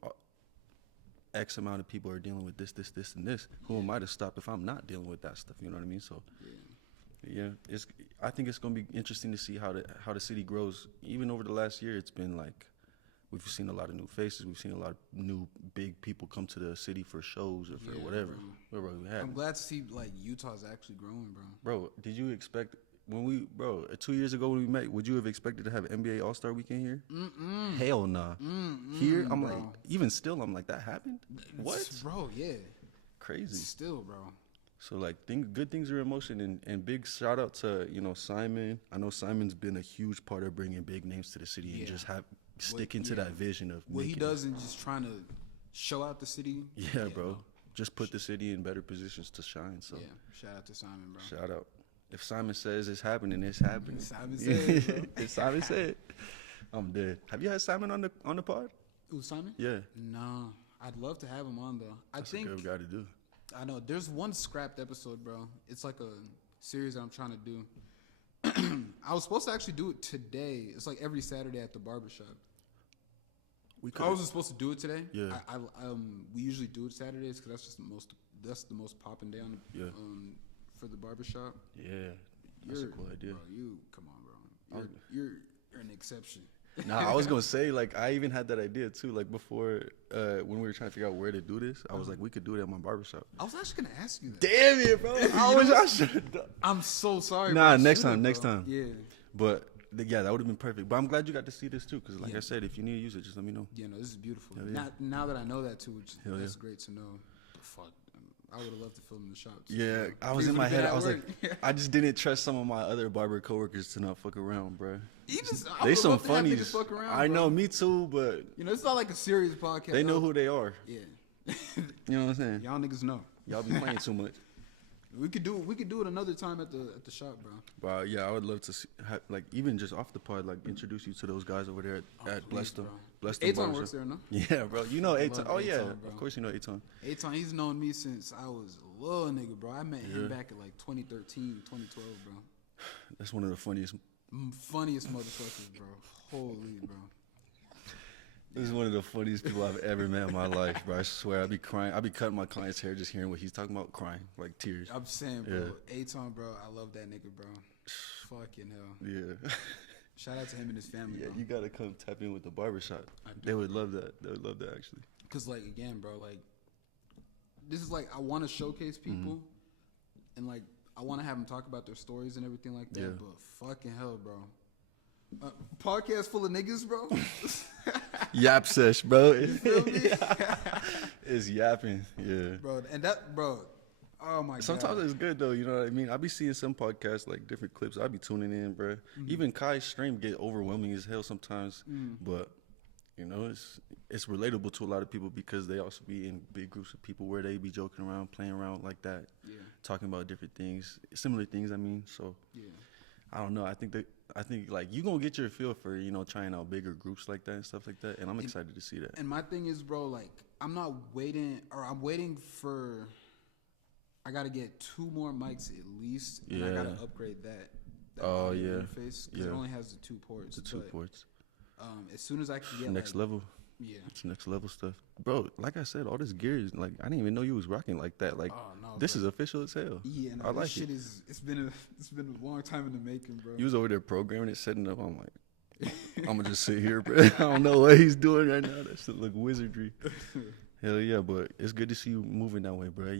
X amount of people are dealing with this, and this. Who am I to stop if I'm not dealing with that stuff? You know what I mean? So, I think it's gonna be interesting to see how the city grows. Even over the last year, it's been like, we've seen a lot of new faces. We've seen a lot of new big people come to the city for shows or for whatever we had. I'm glad to see like Utah's actually growing, bro. Bro, did you expect 2 years ago when we met, would you have expected to have NBA All-Star Weekend here? Hell nah. Here, I'm like, even still, I'm like, that happened? What? Bro, yeah. Crazy. Still, bro. So like, good things are in motion, and big shout out to, you know, Simon. I know Simon's been a huge part of bringing big names to the city and just sticking to that vision of what he does and just trying to show out the city. Yeah, bro. Just put the city in better positions to shine. So shout out to Simon, bro. Shout out. If Simon says it's happening, it's happening. Simon said, bro. If Simon said, I'm dead. Have you had Simon on the pod? Ooh, Simon? Yeah. No, I'd love to have him on though. That's a good guy to do. I know. There's one scrapped episode, bro. It's like a series that I'm trying to do. I was supposed to actually do it today. It's like every Saturday at the barbershop. I wasn't supposed to do it today. Yeah. We usually do it Saturdays because that's the most popping day for the barbershop. Yeah. That's a cool idea. Bro, come on, bro. You're an exception. Nah, I was gonna say, like, I even had that idea too. Like before, when we were trying to figure out where to do this, I was like, we could do it at my barbershop. I was actually gonna ask you that. Damn it, bro! I should have done. I'm so sorry. Nah, next time. Yeah. But that would have been perfect. But I'm glad you got to see this too, because like I said, if you need to use it, just let me know. Yeah, no, this is beautiful. Now that I know that too, that's great to know. Fuck. I would have loved to film in the shop. Yeah, I was in my head. I was like, I just didn't trust some of my other barber coworkers to not fuck around, bro. They some funnies. I know, me too, but you know, it's not like a serious podcast. They know who they are. Yeah, you know what I'm saying. Y'all niggas know. Y'all be playing too much. We could do it another time at the shop, bro. Wow, yeah, I would love to see, like, even just off the pod, like, introduce you to those guys over there at Blessed Them. Aton works there, no? Yeah, bro. You know Aton. Oh, yeah. Bro. Of course you know Aton. Aton, he's known me since I was a little nigga, bro. I met him back in, like, 2013, 2012, bro. That's one of the funniest motherfuckers, bro. Holy, bro. This is one of the funniest people I've ever met in my life, bro. I swear, I be crying. I be cutting my client's hair just hearing what he's talking about, crying, like tears. I'm saying, bro, Aton, bro, I love that nigga, bro. Fucking hell. Yeah. Shout out to him and his family, Yeah, bro. you got to come tap in with the barbershop. They would love that. They would love that, actually. Because, like, again, bro, like, this is, like, I want to showcase people, and, like, I want to have them talk about their stories and everything like that, but fucking hell, bro. Podcast full of niggas, bro. Yap sesh, bro. You feel me? It's yapping, yeah. Bro, and that, bro, Oh my god. Sometimes it's good though, you know what I mean? I be seeing some podcasts, like different clips. I be tuning in, bro. Even Kai's stream get overwhelming as hell sometimes, but you know, it's relatable to a lot of people because they also be in big groups of people where they be joking around, playing around like that, talking about different things, similar things. I mean, so I don't know. I think like you gonna get your feel for, you know, trying out bigger groups like that and stuff like that, and I'm excited to see that. And my thing is, bro, like I'm waiting for. I gotta get 2 more mics at least, and I gotta upgrade that audio interface because it only has the 2 ports. The 2 ports. As soon as I can get next level. Yeah, it's next level stuff, bro. Like I said, all this gear is like I didn't even know you was rocking like that. Like this is official as hell. Yeah, no, I like shit. It's been a long time in the making, bro. You was over there programming it, setting up. I'm like, I'm gonna just sit here, bro. I don't know what he's doing right now. That shit look wizardry. Hell yeah, but it's good to see you moving that way, bro.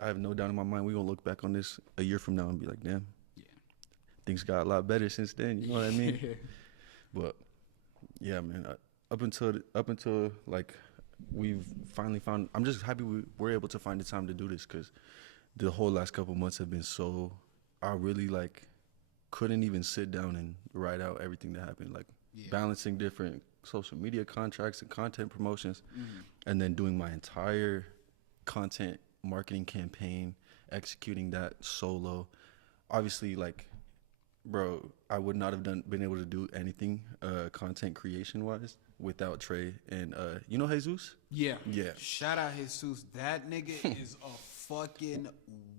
I have no doubt in my mind we gonna look back on this a year from now and be like, damn, things got a lot better since then. You know what I mean? But yeah, man. Up until like we've finally found. I'm just happy we were able to find the time to do this because the whole last couple months have been so. I really like couldn't even sit down and write out everything that happened. Like balancing different social media contracts and content promotions, and then doing my entire content marketing campaign, executing that solo. Obviously, like, bro, I would not have been able to do anything content creation wise without Trey and you know Jesus? Yeah. Shout out Jesus. That nigga is a fucking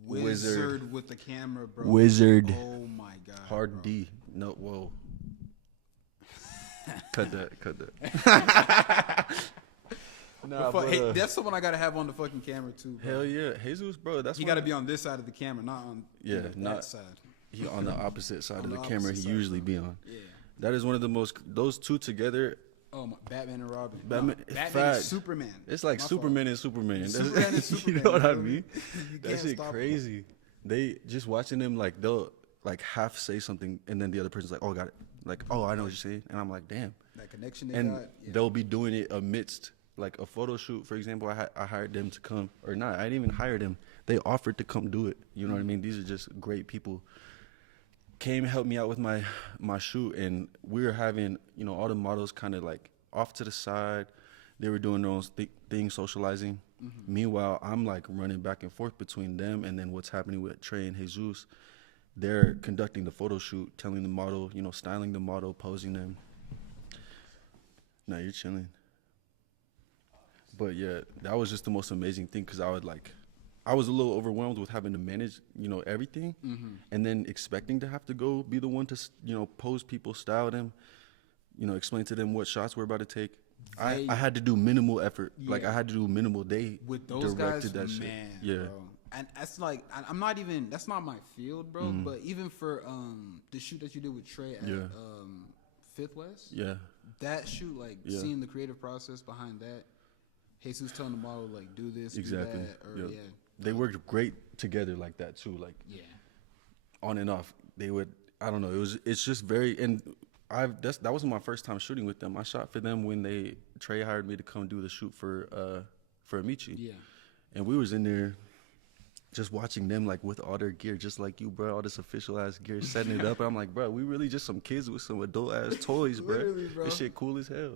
wizard with the camera, bro. Wizard. Oh my god. Hard bro. D. No, whoa. Cut that. Nah, but, that's someone I gotta have on the fucking camera too, bro. Hell yeah, Jesus, bro. That's he gotta be on this side of the camera, not on that side. He on the opposite side of the camera. He usually be on. Yeah, that is one of the most. Those two together. Oh my, Batman and Robin. Batman and Superman. It's like Superman and Superman. Superman and Superman. You know what I mean? That shit crazy. They just watching them like they'll like half say something and then the other person's like, oh, got it. Like, oh, I know what you're saying, and I'm like, damn. That connection they and got. Yeah. They'll be doing it amidst. Like a photo shoot, for example, I hired them to come, or not, I didn't even hire them. They offered to come do it. You know what I mean? These are just great people. Came help me out with my shoot, and we were having, you know, all the models kind of like off to the side. They were doing their own thing, socializing. Meanwhile, I'm like running back and forth between them and then what's happening with Trey and Jesus. They're conducting the photo shoot, telling the model, you know, styling the model, posing them. Now you're chilling. But yeah, that was just the most amazing thing because I was a little overwhelmed with having to manage, you know, everything, and then expecting to have to go be the one to, you know, pose people, style them, you know, explain to them what shots we're about to take. I had to do minimal effort. Yeah. Like I had to do minimal. They with those directed guys, that man, shit. Yeah, bro. And that's like I'm not even. That's not my field, bro. But even for the shoot that you did with Trey at Fifth West, that shoot, like seeing the creative process behind that. Jesus telling the model like do this, exactly. Do that, or they worked great together like that too. Like on and off, they would. I don't know. It's just very and that wasn't my first time shooting with them. I shot for them when Trey hired me to come do the shoot for Amici. Yeah, and we was in there just watching them like with all their gear, just like you, bro. All this official ass gear, setting it up. And I'm like, bro, we really just some kids with some adult ass toys, bro. This shit cool as hell.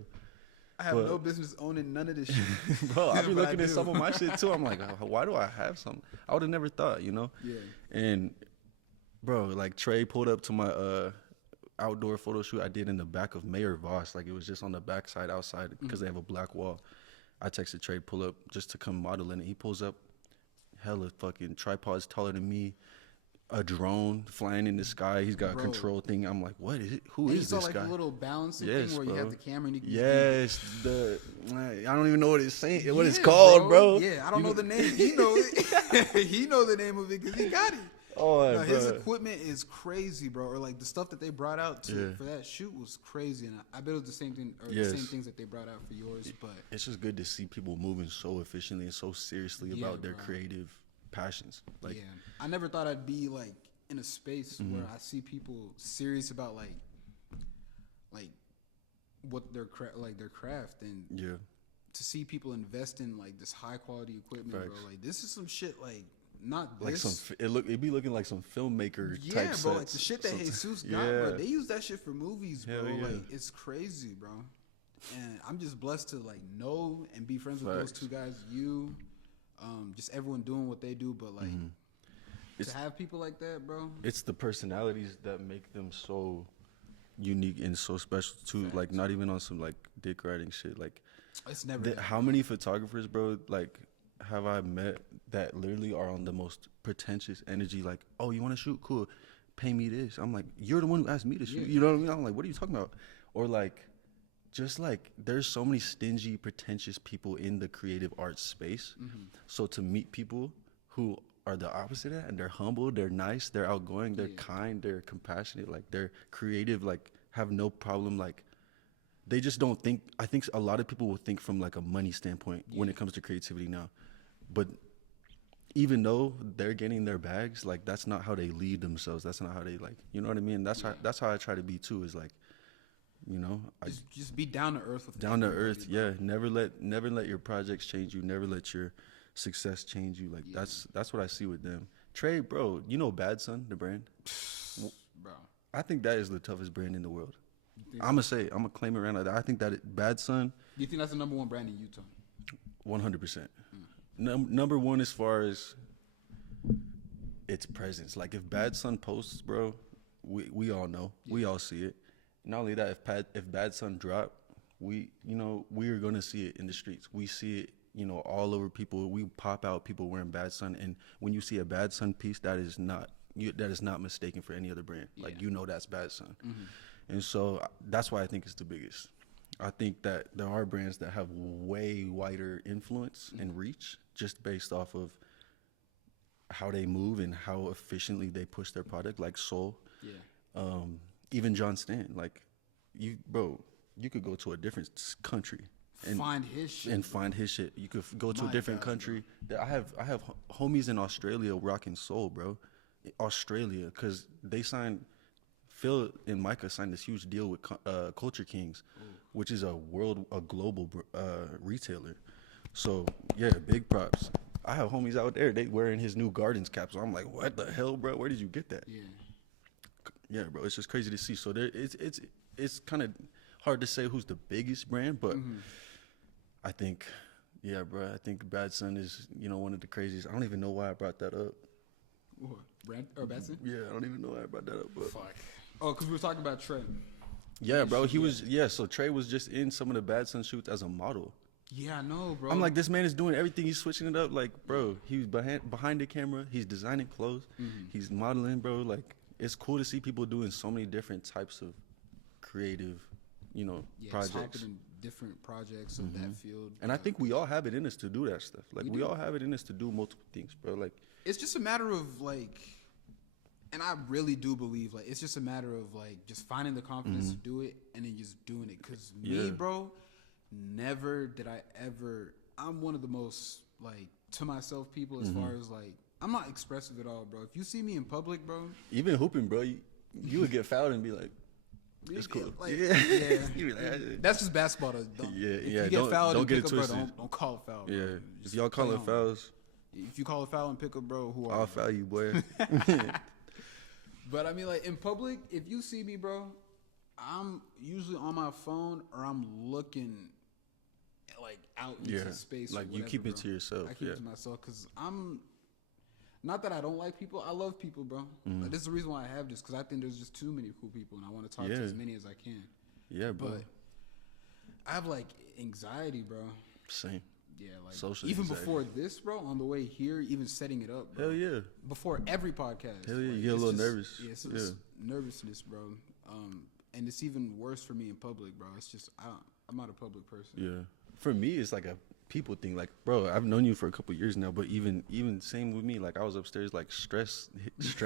I have no business owning none of this shit. Bro, I be looking at some of my shit too. I'm like, why do I have some? I would have never thought, you know? Yeah. And, bro, like Trey pulled up to my outdoor photo shoot I did in the back of Mayor Voss. Like it was just on the backside outside because they have a black wall. I texted Trey, pull up just to come model in it. He pulls up, hella fucking tripods taller than me. A drone flying in the sky. He's got a control thing. I'm like, what is it? Who is this guy? You saw like a little balancing thing where you have the camera and you can I don't even know what it's saying. What it's called, bro. Yeah, I don't know the name. He know it. He know the name of it because he got it. Oh, his equipment is crazy, bro. Or like the stuff that they brought out for that shoot was crazy, and I bet it was the same thing or the same things that they brought out for yours. But it's just good to see people moving so efficiently and so seriously about their creative passions. Like, I never thought I'd be like in a space where I see people serious about like what their craft and to see people invest in like this high quality equipment, bro. Like this is some shit like not like this. It'd be looking like some filmmaker type bro. sets. Like the shit that Jesus got, bro. They use that shit for movies, bro. Yeah. Like it's crazy, bro. And I'm just blessed to like know and be friends with those two guys. You, just everyone doing what they do, but like to have people like that, bro. It's the personalities that make them so unique and so special too. Facts. Like not even on some like dick riding shit. Like it's never. How many photographers, bro? Like have I met that literally are on the most pretentious energy? Like, oh, you want to shoot? Cool, pay me this. I'm like, you're the one who asked me to shoot. You know what I mean? I'm like, what are you talking about? Or like, just like there's so many stingy, pretentious people in the creative arts space. So to meet people who are the opposite of that, and they're humble, they're nice, they're outgoing, they're kind, they're compassionate, like they're creative, like have no problem, like they just don't think. I think a lot of people will think from like a money standpoint when it comes to creativity now, but even though they're getting their bags, like that's not how they lead themselves. That's not how they like, you know what I mean? That's how I try to be too. Is like, you know, just be down to earth with down to earth. Yeah, never let your projects change you. Never let your success change you. Like that's what I see with them. Trey, bro, you know Bad Son, the brand, bro. I think that is the toughest brand in the world. I'm gonna claim it right now. I think that Bad Son. Do you think that's the number one brand in Utah? 100%. Number one as far as its presence. Like if Bad Son posts, bro, we all know, we all see it. Not only that, if Bad Son drop, we are gonna see it in the streets. We see it, all over people. We pop out people wearing Bad Son, and when you see a Bad Son piece, that is not mistaken for any other brand. Like that's Bad Son, and so that's why I think it's the biggest. I think that there are brands that have way wider influence and reach just based off of how they move and how efficiently they push their product, like Soul. Even John Stan, like you could go to a different country and find his shit. You could go to a different country. Bro. I have homies in Australia rocking Soul, bro. Australia, because they signed. Phil and Micah signed this huge deal with Culture Kings, which is a global retailer. So yeah, big props. I have homies out there. They wearing his new Gardens caps. So I'm like, what the hell, bro? Where did you get that? Yeah, bro. It's just crazy to see. So it's kind of hard to say who's the biggest brand, but I think, bro. I think Bad Son is one of the craziest. I don't even know why I brought that up. What? Brand or Bad Son? Yeah, I don't even know why I brought that up. But. Fuck. Oh, because we were talking about Trey. Yeah, bro. He was. Yeah, so Trey was just in some of the Bad Son shoots as a model. Yeah, I know, bro. I'm like, this man is doing everything. He's switching it up. Like, bro, he's behind the camera. He's designing clothes. He's modeling, bro. Like, it's cool to see people doing so many different types of creative, projects. In different projects of that field. And I think we all have it in us to do that stuff. Like, we all have it in us to do multiple things, bro. Like, it's just a matter of like, and I really do believe like it's just a matter of like just finding the confidence to do it and then just doing it. Cause me, bro, never did I ever. I'm one of the most like to myself people as far as like I'm not expressive at all, bro. If you see me in public, bro, even hooping, bro, you would get fouled and be like, it's cool. Like, that's just basketball. If you get fouled and pick up, bro, don't call it foul. Bro. Yeah, if y'all call it fouls. If you call a foul and pick up, bro, I'll foul you, boy. But I mean, like in public, if you see me, bro, I'm usually on my phone or I'm looking like out into space. Like you keep it to yourself. I keep it to myself because I'm not that I don't like people. I love people, bro. Like, this is the reason why I have this because I think there's just too many cool people and I want to talk to as many as I can. Yeah, bro. But I have like anxiety, bro. Same. Yeah, like social even anxiety. Before this, bro, on the way here, even setting it up, bro. Hell yeah. Before every podcast. Hell yeah, like, you get a little nervous. Yeah, it's just nervousness, bro. And it's even worse for me in public, bro. It's just I'm not a public person. Yeah. For me, it's like a people thing. Like, bro, I've known you for a couple of years now, but even same with me. Like, I was upstairs, like stress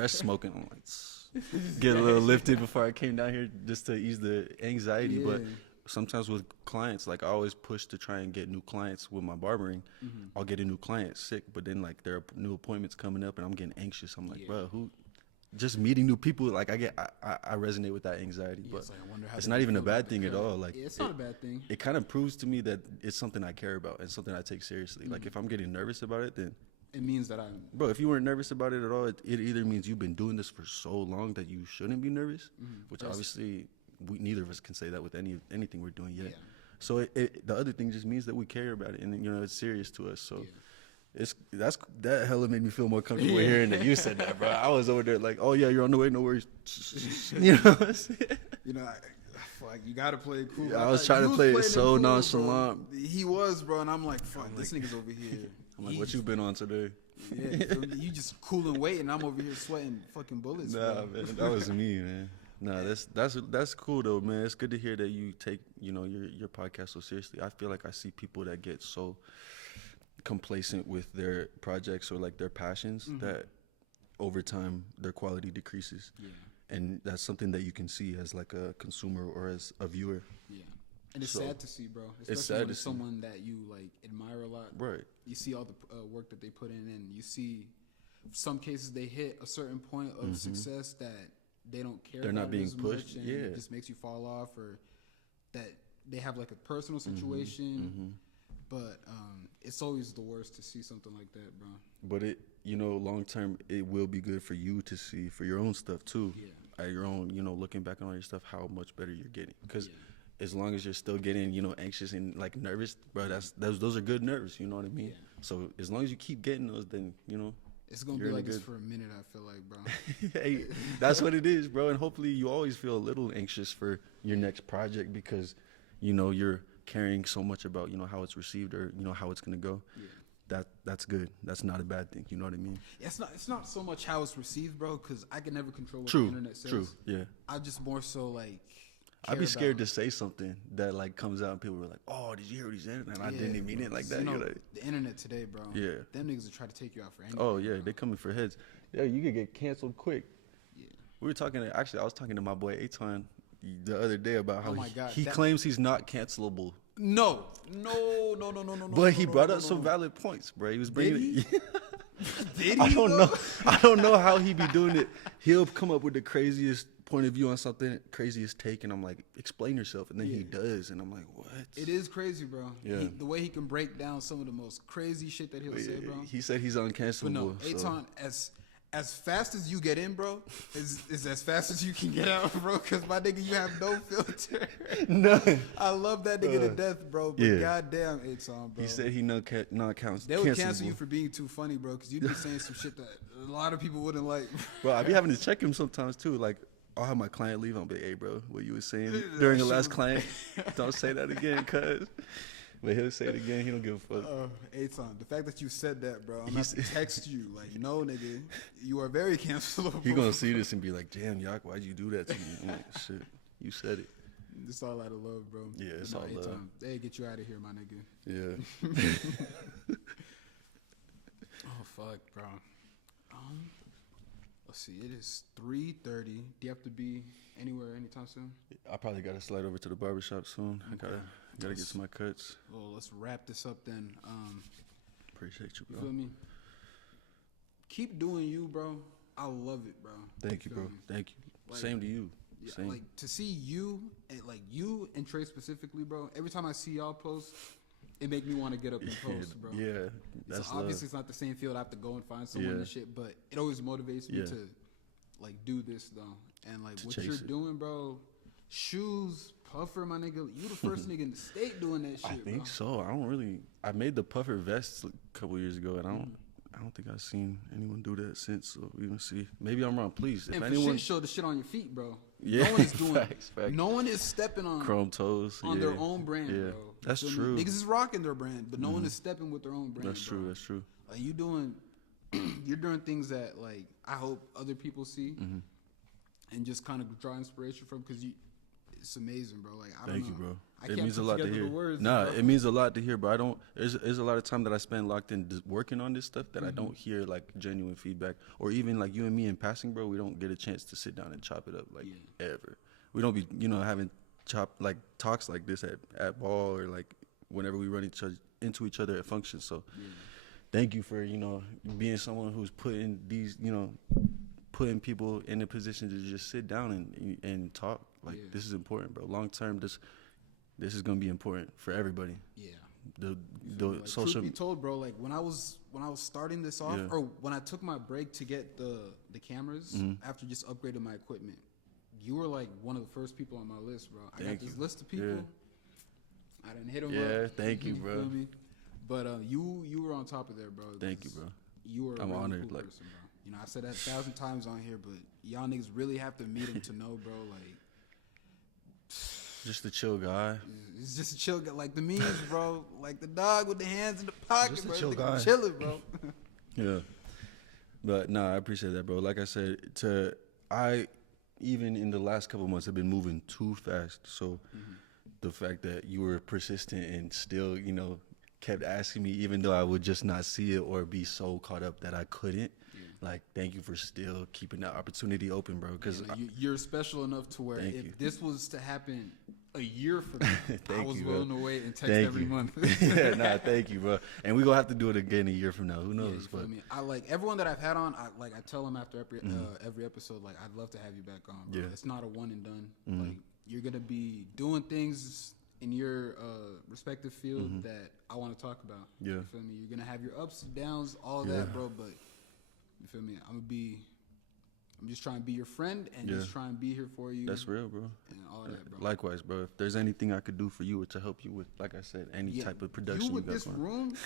smoking. I'm like, get a little lifted before I came down here just to ease the anxiety. Yeah. But sometimes with clients, like I always push to try and get new clients with my barbering. I'll get a new client sick, but then like there are new appointments coming up and I'm getting anxious. I'm like, bro, just meeting new people, like I resonate with that anxiety, but it's, like, it's not even a bad thing at all. Like it's not a bad thing. It kind of proves to me that it's something I care about and something I take seriously. Like if I'm getting nervous about it, then it means that I'm... Bro, if you weren't nervous about it at all, it either means you've been doing this for so long that you shouldn't be nervous, which obviously neither of us can say that with anything we're doing yet. Yeah. So the other thing just means that we care about it, and, you know, it's serious to us. So that hella made me feel more comfortable hearing that you said that, bro. I was over there like, oh, yeah, you're on the way, no worries. You know what I'm saying? You know, like, you gotta play it cool. Yeah, I was trying to play it so cool, nonchalant. Bro. He was, bro, and I'm like, fuck, this nigga's over here. I'm like, what you been on today? Yeah, you just cool and wait, and I'm over here sweating fucking bullets. Nah, bro. Man, that was me, man. Nah, that's cool though, man. It's good to hear that you take, you know, your podcast so seriously. I feel like I see people that get so complacent with their projects or like their passions that over time their quality decreases. Yeah. And that's something that you can see as like a consumer or as a viewer. Yeah. And it's sad to see, bro. Especially when it's someone that you like admire a lot. Right. You see all the work that they put in, and you see some cases they hit a certain point of success that they don't care. They're not being pushed. And it just makes you fall off, or that they have like a personal situation. But it's always the worst to see something like that, bro. But it, you know, long term, it will be good for you to see for your own stuff too. Yeah. At your own, you know, looking back on all your stuff, how much better you're getting. Because as long as you're still getting, you know, anxious and like nervous, bro, those are good nerves. You know what I mean? Yeah. So as long as you keep getting those, then, you know, it's gonna be like this for a minute. I feel like, bro. Hey, that's what it is, bro. And hopefully, you always feel a little anxious for your next project because, you know, you're caring so much about, you know, how it's received or, you know, how it's gonna go. Yeah. That's good. That's not a bad thing. You know what I mean? Yeah, it's not so much how it's received, bro, because I can never control what the internet says. True. Yeah. I just more so like. I'd be scared to say something that like comes out and people were like, "Oh, did you hear what he said?" And I didn't even mean it like that. You know, like, the internet today, bro. Yeah. Them niggas will try to take you out for anything. Oh yeah, they coming for heads. Yeah, you could get canceled quick. Yeah. We were talking. Actually, I was talking to my boy Aton the other day about how he claims he's not cancelable. No. But he brought up some valid points, bro. He was bringing. Did he? I don't know. I don't know how he be doing it. He'll come up with the craziest point of view on something, craziest take, and I'm like, explain yourself, and then he does, and I'm like, what? It is crazy, bro. Yeah. The way he can break down some of the most crazy shit that he'll say, bro. He said he's uncancelable. But no, Aton, as fast as you get in, bro, is as fast as you can get out, bro. Because my nigga, you have no filter. None. I love that nigga to death, bro. But goddamn, Aton, bro. He said he not cancelable. They would cancel you for being too funny, bro. Because you be saying some shit that a lot of people wouldn't like. Bro, I be having to check him sometimes too. Like, I'll have my client leave. I'll be, hey, bro, what you was saying during the last client, don't say that again, cuz. But he'll say it again. He don't give a fuck. Aton, the fact that you said that, bro, I'm going to text you. Like, no, nigga, you are very cancelable. He going to see this and be like, damn, Yak, why'd you do that to me? I'm like, shit, you said it. It's all out of love, bro. Yeah, it's all love. They get you out of here, my nigga. Yeah. Oh, fuck, bro. Let's see, it is 3:30. Do you have to be anywhere anytime soon? I probably got to slide over to the barbershop soon. Okay. I gotta get to my cuts. Well, let's wrap this up then. Appreciate you, bro. You feel me? Keep doing you, bro. I love it, bro. Thank you, bro. Me? Thank you. Like, same to you. Yeah, same. Like to see you and Trey specifically, bro. Every time I see y'all post, it make me want to get up and post, bro. Yeah, that's so obviously it's not the same field. I have to go and find someone and shit, but it always motivates me to like do this though. And like what you're doing, bro. Shoes, puffer, my nigga. You the first nigga in the state doing that shit, I think so. I made the puffer vest a couple years ago, and I don't think I've seen anyone do that since. So we gonna see. Maybe I'm wrong. Please, if anyone show the shit on your feet, bro. Yeah, no one is doing. Facts. No one is stepping on chrome toes on their own brand, bro. That's true. Niggas is rocking their brand, but no one is stepping with their own brand. That's true. That's true. Like you're doing things that like I hope other people see, and just kind of draw inspiration from because it's amazing, bro. Like I don't know. Thank you, bro. It means a lot to hear. It means a lot to hear, but I don't. There's a lot of time that I spend locked in working on this stuff that I don't hear like genuine feedback, or even like you and me in passing, bro. We don't get a chance to sit down and chop it up like ever. We don't be having talks like this at ball or like whenever we run into each other at functions. So thank you for being someone who's putting these putting people in a position to just sit down and talk. Like this is important, bro. Long term, this is gonna be important for everybody. Yeah. the social. Truth be told, bro, like when I was starting this off, or when I took my break to get the cameras after just upgrading my equipment, you were like one of the first people on my list, bro. I got this list of people. Yeah. I didn't hit them up. Yeah, thank you, bro. Feel me? But you were on top of there, bro. Thank you, bro. You were I'm a really honored, cool person, bro. You know, I said that 1,000 times on here, but y'all niggas really have to meet him to know, bro. Like, just a chill guy. He's just a chill guy, like the memes, bro. Like the dog with the hands in the pocket, just bro. A chill guy. Chilling, bro. Yeah, but nah, I appreciate that, bro. Like I said, even in the last couple of months, have been moving too fast. So the fact that you were persistent and still, you know, kept asking me, even though I would just not see it or be so caught up that I couldn't. Like, thank you for still keeping that opportunity open, bro. Because you're special enough to where if this was to happen a year from now, I was willing to wait and text every month. Yeah, nah, thank you, bro. And we're gonna have to do it again a year from now. Who knows? But I like everyone that I've had on. I tell them after every episode, like, I'd love to have you back on, bro. Yeah. It's not a one and done. Like, you're gonna be doing things in your respective field that I want to talk about. Yeah. You feel me? You're gonna have your ups and downs, all that, bro. But you feel me? I'm just trying to be your friend and just trying to be here for you. That's real, bro. And all that, bro. Likewise, bro. If there's anything I could do for you or to help you with, like I said, any type of production you with guys this room,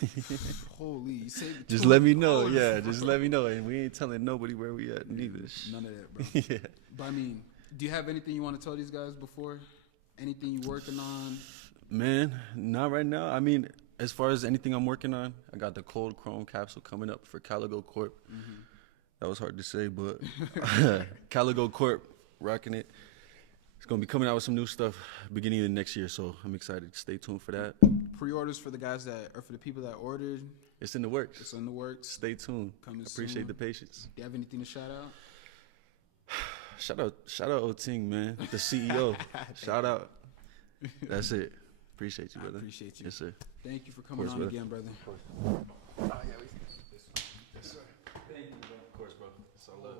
holy, you saved just let me know. Yeah, just let me know. And we ain't telling nobody where we at neither. None of that, bro. Yeah. But I mean, do you have anything you want to tell these guys before? Anything you working on? Man, not right now. I mean, as far as anything I'm working on, I got the Cold Chrome capsule coming up for Caligo Corp. That was hard to say, but Caligo Corp, rocking it. It's going to be coming out with some new stuff beginning of next year, so I'm excited. Stay tuned for that. Pre-orders for the guys or for the people that ordered? It's in the works. It's in the works. Stay tuned. Coming Appreciate the patience. Do you have anything to shout out? Shout out Oting, man, the CEO. Shout out. That's it. Appreciate you, brother. I appreciate you. Yes, sir. Thank you for coming on again, brother. Of course. Yes, sir. Thank you, bro. Of course, bro. It's all love.